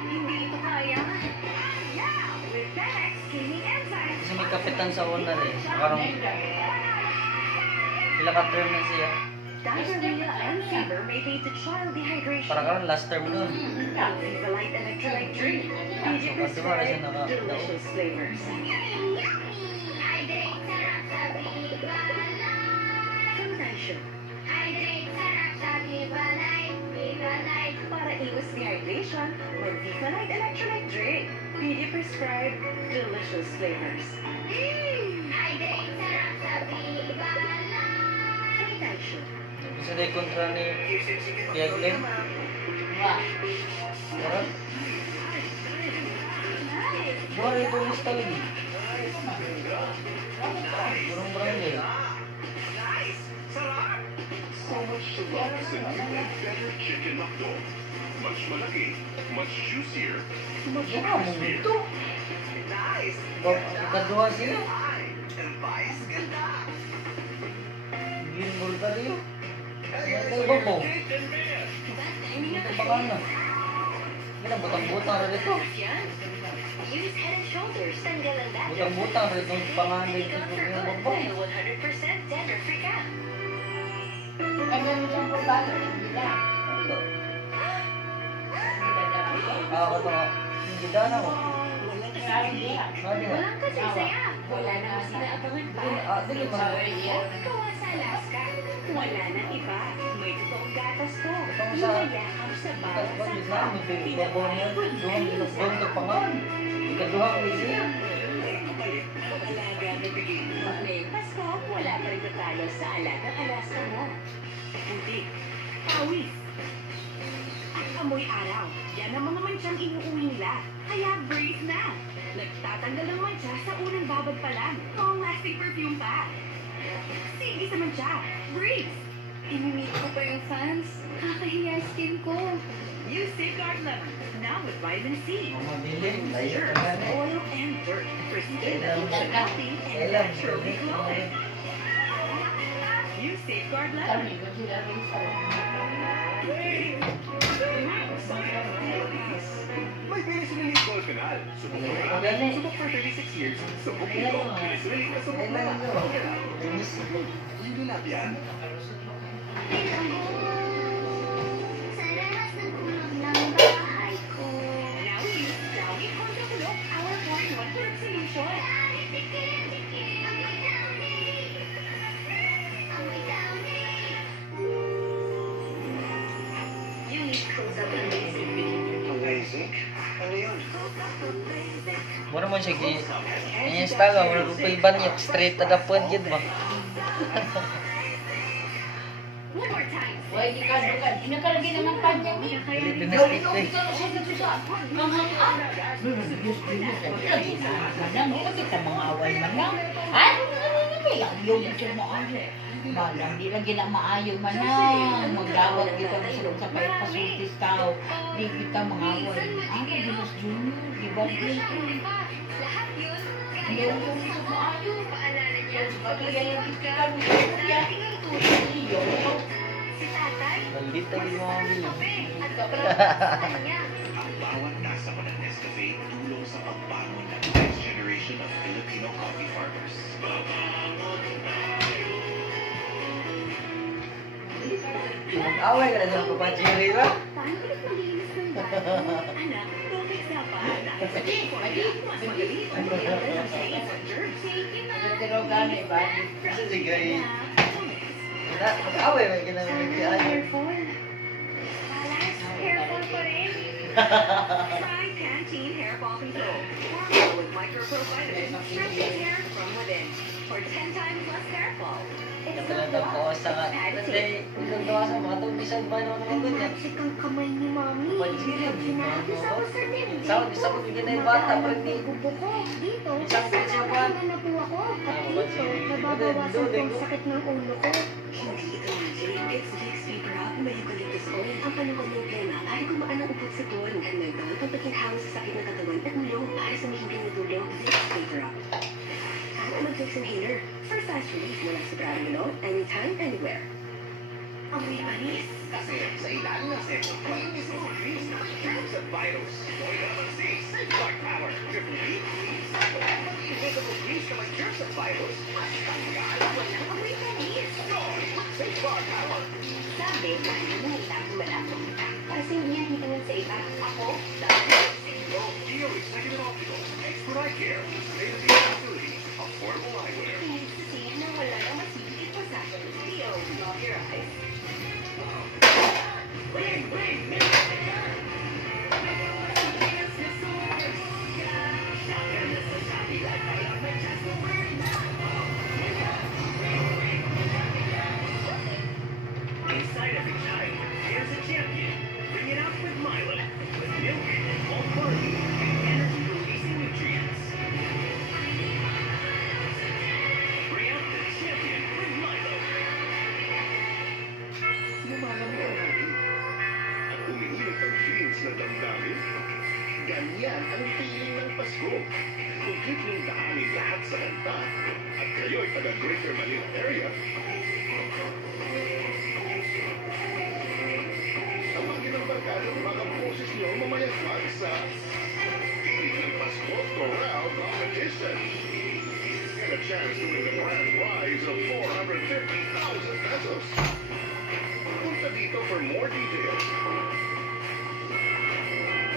Hindi ito kaya. Yeah, with FedEx Cleaning Enzymes. Kasi may kapitan sa owner eh. Parang pila ka term na siya. Diarrhea and fever may lead to child dehydration. Para karon last term nun. Vivalite electrolyte drink. PG So, kasi wala siya prescribed delicious flavors. Sensation. Para iwas dehydration, mag-Vivalite electrolyte drink. PG prescribed delicious flavors. Sensation. Bisa na kontra ni Piaglen. Karon. Buwan ito lista lagi. Burung berani. So much to love is the new and better chicken McDo. Much malaki, much juicier, much crispier. Kadua sila. Gin bulta rin. May babaw. Ito baka na. Yan ang butang-butang rin ito. Use Head and Shoulders, tanggalan dati. Butang-butang rin itong panganay ito yung babaw. 100% gender-free ka. Ako ito nga. Hindi dana ko. Walang kasaya. Wala na mas inaabangan pa. Dili man. Gawa sa Alaska. Wala na iba. May totoong gatas to. sa Lumayakap sa bawat Pag sapa. may babaw niya, duhang ilagong nagpangan. Ikaduha ko siya. Alaga na bigay mo. Ngayong Pasko, wala pa rin natalo sa alagang Alaska mo. Putik, pawis, at amoy araw. Yan ang mga mansyang inuuwi nila. Kaya brave na. Nagtatanggal ng mantsa sa unang babad pa lang. Long-lasting perfume pa. Sige sa mantsa. Brave! Imimit ko pa yung fans. Kakahiya skin ko. Use Safeguard Lemon. Now with vitamin C. Germs, oil, and dirt. For skin that looks healthy and naturally glowing. Use Safeguard Lemon. May Pinisulili Gold Canal. Subok mo na. Subok for 36 years. Subok ito. Pinisulili na subok na. Hindi na yan. Now use Downy Contra Bulok, our 4-in-1 Bulok solution. Unique close-up amazing. Amazing? Ano yun? Mura mo siya i-install ba? Mura ko iban yung straight to the point yun ba? One more time. Why di ka dugan? Inakalagay naman kanya niya. Dinastic ko eh. Mga away man lang. Ay, yung siya maayo. Malang, di lagi na maayo man lang. Magdawag kita ng sulong sa pasultis tao. Di kita mga away. Ang Dinos Junior, di ba? Lahat yun. Yung sa maayo. Paalala niya. Pagkaya yung istikan mo. Dating ang tulong. Si tatay. Maldita yung mga wili. At sobrang sa kanya. Ang bawat tasa ko ng Nescafe tulong sa pagbangon ng next generation of Filipino coffee farmers. Mag-away ka na sa papachiri ba? Paano ulit malinis ng bago. Anak, tubig dapat. Mas madali pag tinanggal ang stains at germs. Sige na. Pero gani ba? Kasi sigay. Away, may ginagawa. Careful. Careful pa rin. Try Pantene Hair Fall Control. Formula with microprovitamins, strengthens hair from within. For 10 times less hair fall. Natalanda po sa nga. Kasi, nagagawa sa mga tumisan ba naman mga ganyan. Ang kamay ni Mami. Sinabi sa ko sa dibdib. Sa ko ginay bata, pero hindi. Bubuko. Dito. Isang piso pa. Na po ako. At dito, nababawasan ko ang sakit ng ulo ko. Hindi ito magic. It's Vicks Vapor Up may eucalyptus oil. Ang panahon ng plena ay gumaan ang utot sa tuwan at mental pagpakinhawa sa sakit ng katawan at ulo para sa mahiging na tulong. Vicks Vapor Up. Ang mag-Vicks Inhaler. For fast relief mula sa Pradino, anytime, anywhere. Amoy panis. Kasi sa ilalim ng sebo, may invisible grease na may germs at virus. Vitamin C, safeguard power. Triple D, pati invisible grease na may germs at virus. Mas tanggal. Walang amoy panis. Joy with safeguard power. Sabi, kahit mo itang malapot kita. Kasi hindi yan hitamin sa iba. Ako, Go Geo Executive Optical. Expert Eye Care. State-of-the-art facility. Affordable eyewear. Tingin na wala nang masigit pa sa akin. Leo, love your eyes. Ring, ring, Inside every child, there's a champion. Bring it out with Milo. With milk, all barley, and energy-releasing nutrients. Bring out the champion with Milo. Lumalamig ang hangin. At umiinit ang feelings na damdamin. Ganyan ang feeling ng Pasko. Kung trip yung daanin lahat sa kanta, at kayo'y taga Greater Manila area, tawagin ang barkadang mga boses niyo mamayagpag sa Philippine Pasko Chorale Competition. Get a chance to win the grand prize of 450,000 pesos. Punta dito for more details.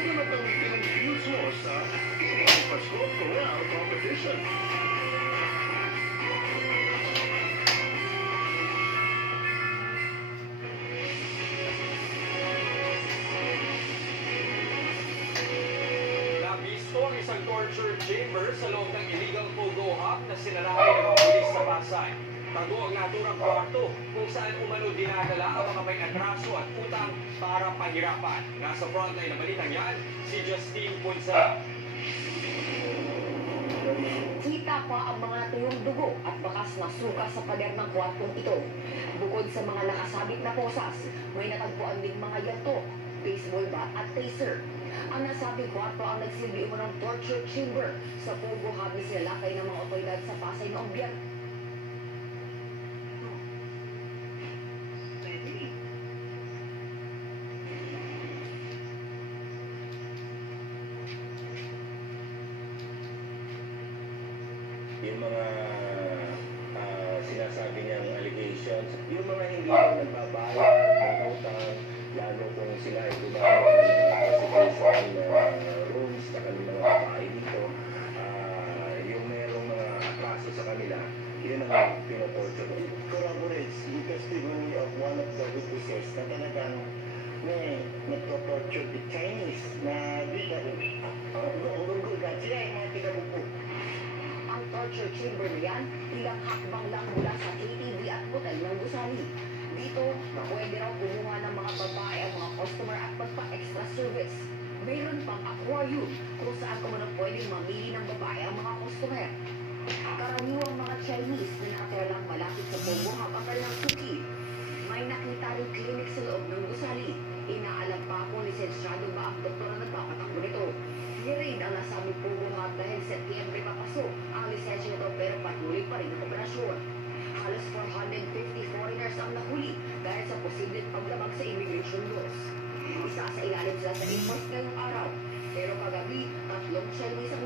Ano na ang views mo sa Philippine Pasko Chorale Competition? Nabisto ang isang torture chamber sa loob ng illegal pogo hub na sinalakay ng mga pulis sa Pasay. Tago ang naturang kwarto kung saan umano dinadala ang mga may atraso at utang para pahirapan. Nasa frontline na balitang yan, si Justine Punza. Kita pa ang mga natuyong dugo at bakas na suka sa pader ng kwartong ito. Bukod sa mga nakasabit na posas, may natagpuan ding mga yato, baseball bat at taser. Ang nasabing kwarto ang nagsilbi ng torture chamber sa Pogo Hub na sinalakay ng mga otoridad sa Pasay noong Biyernes. Yung mga sinasabi niyang allegations, yung mga hindi na nagbabayad ng utang, lalo kung sila ay gumamit ng residential rooms sa kanilang mga bahay dito, yung merong mga atraso sa kanila, yun ang pinotorture ko. Corroborates the testimony of one of the witnesses na talagang may nagto-torture the Chinese na dito. Ang gunggugan sila yung mga tigabuko. Ang torture chamber na yan, ilang hakbang lang mula sa KTV at hotel ng Gusali. Dito, pwede raw kumuha ng mga babae ang mga customer at magpa-extra service. Mayroon pang aquarium kung saan ka muna pwedeng mamili ng babae ang mga customer. Karaniwang mga Chinese na nakatira lang malapit sa Bumbuhang ang kanilang suki. May nakita rin clinic sa loob ng Gusali. Inaalam pa kung lisensyado ba ang doktor na nagpapatakbo nito. Nirin ang nasabing Bumbuhang dahil Setyembre papasok ang lisensya nito pero patuloy pa rin ang operasyon. Halos 450 foreigners ang nahuli dahil sa posibleng paglamag sa immigration laws. Isa sa ilalim sila sa import ngayong araw. Pero kagabi, 3 Chinese ang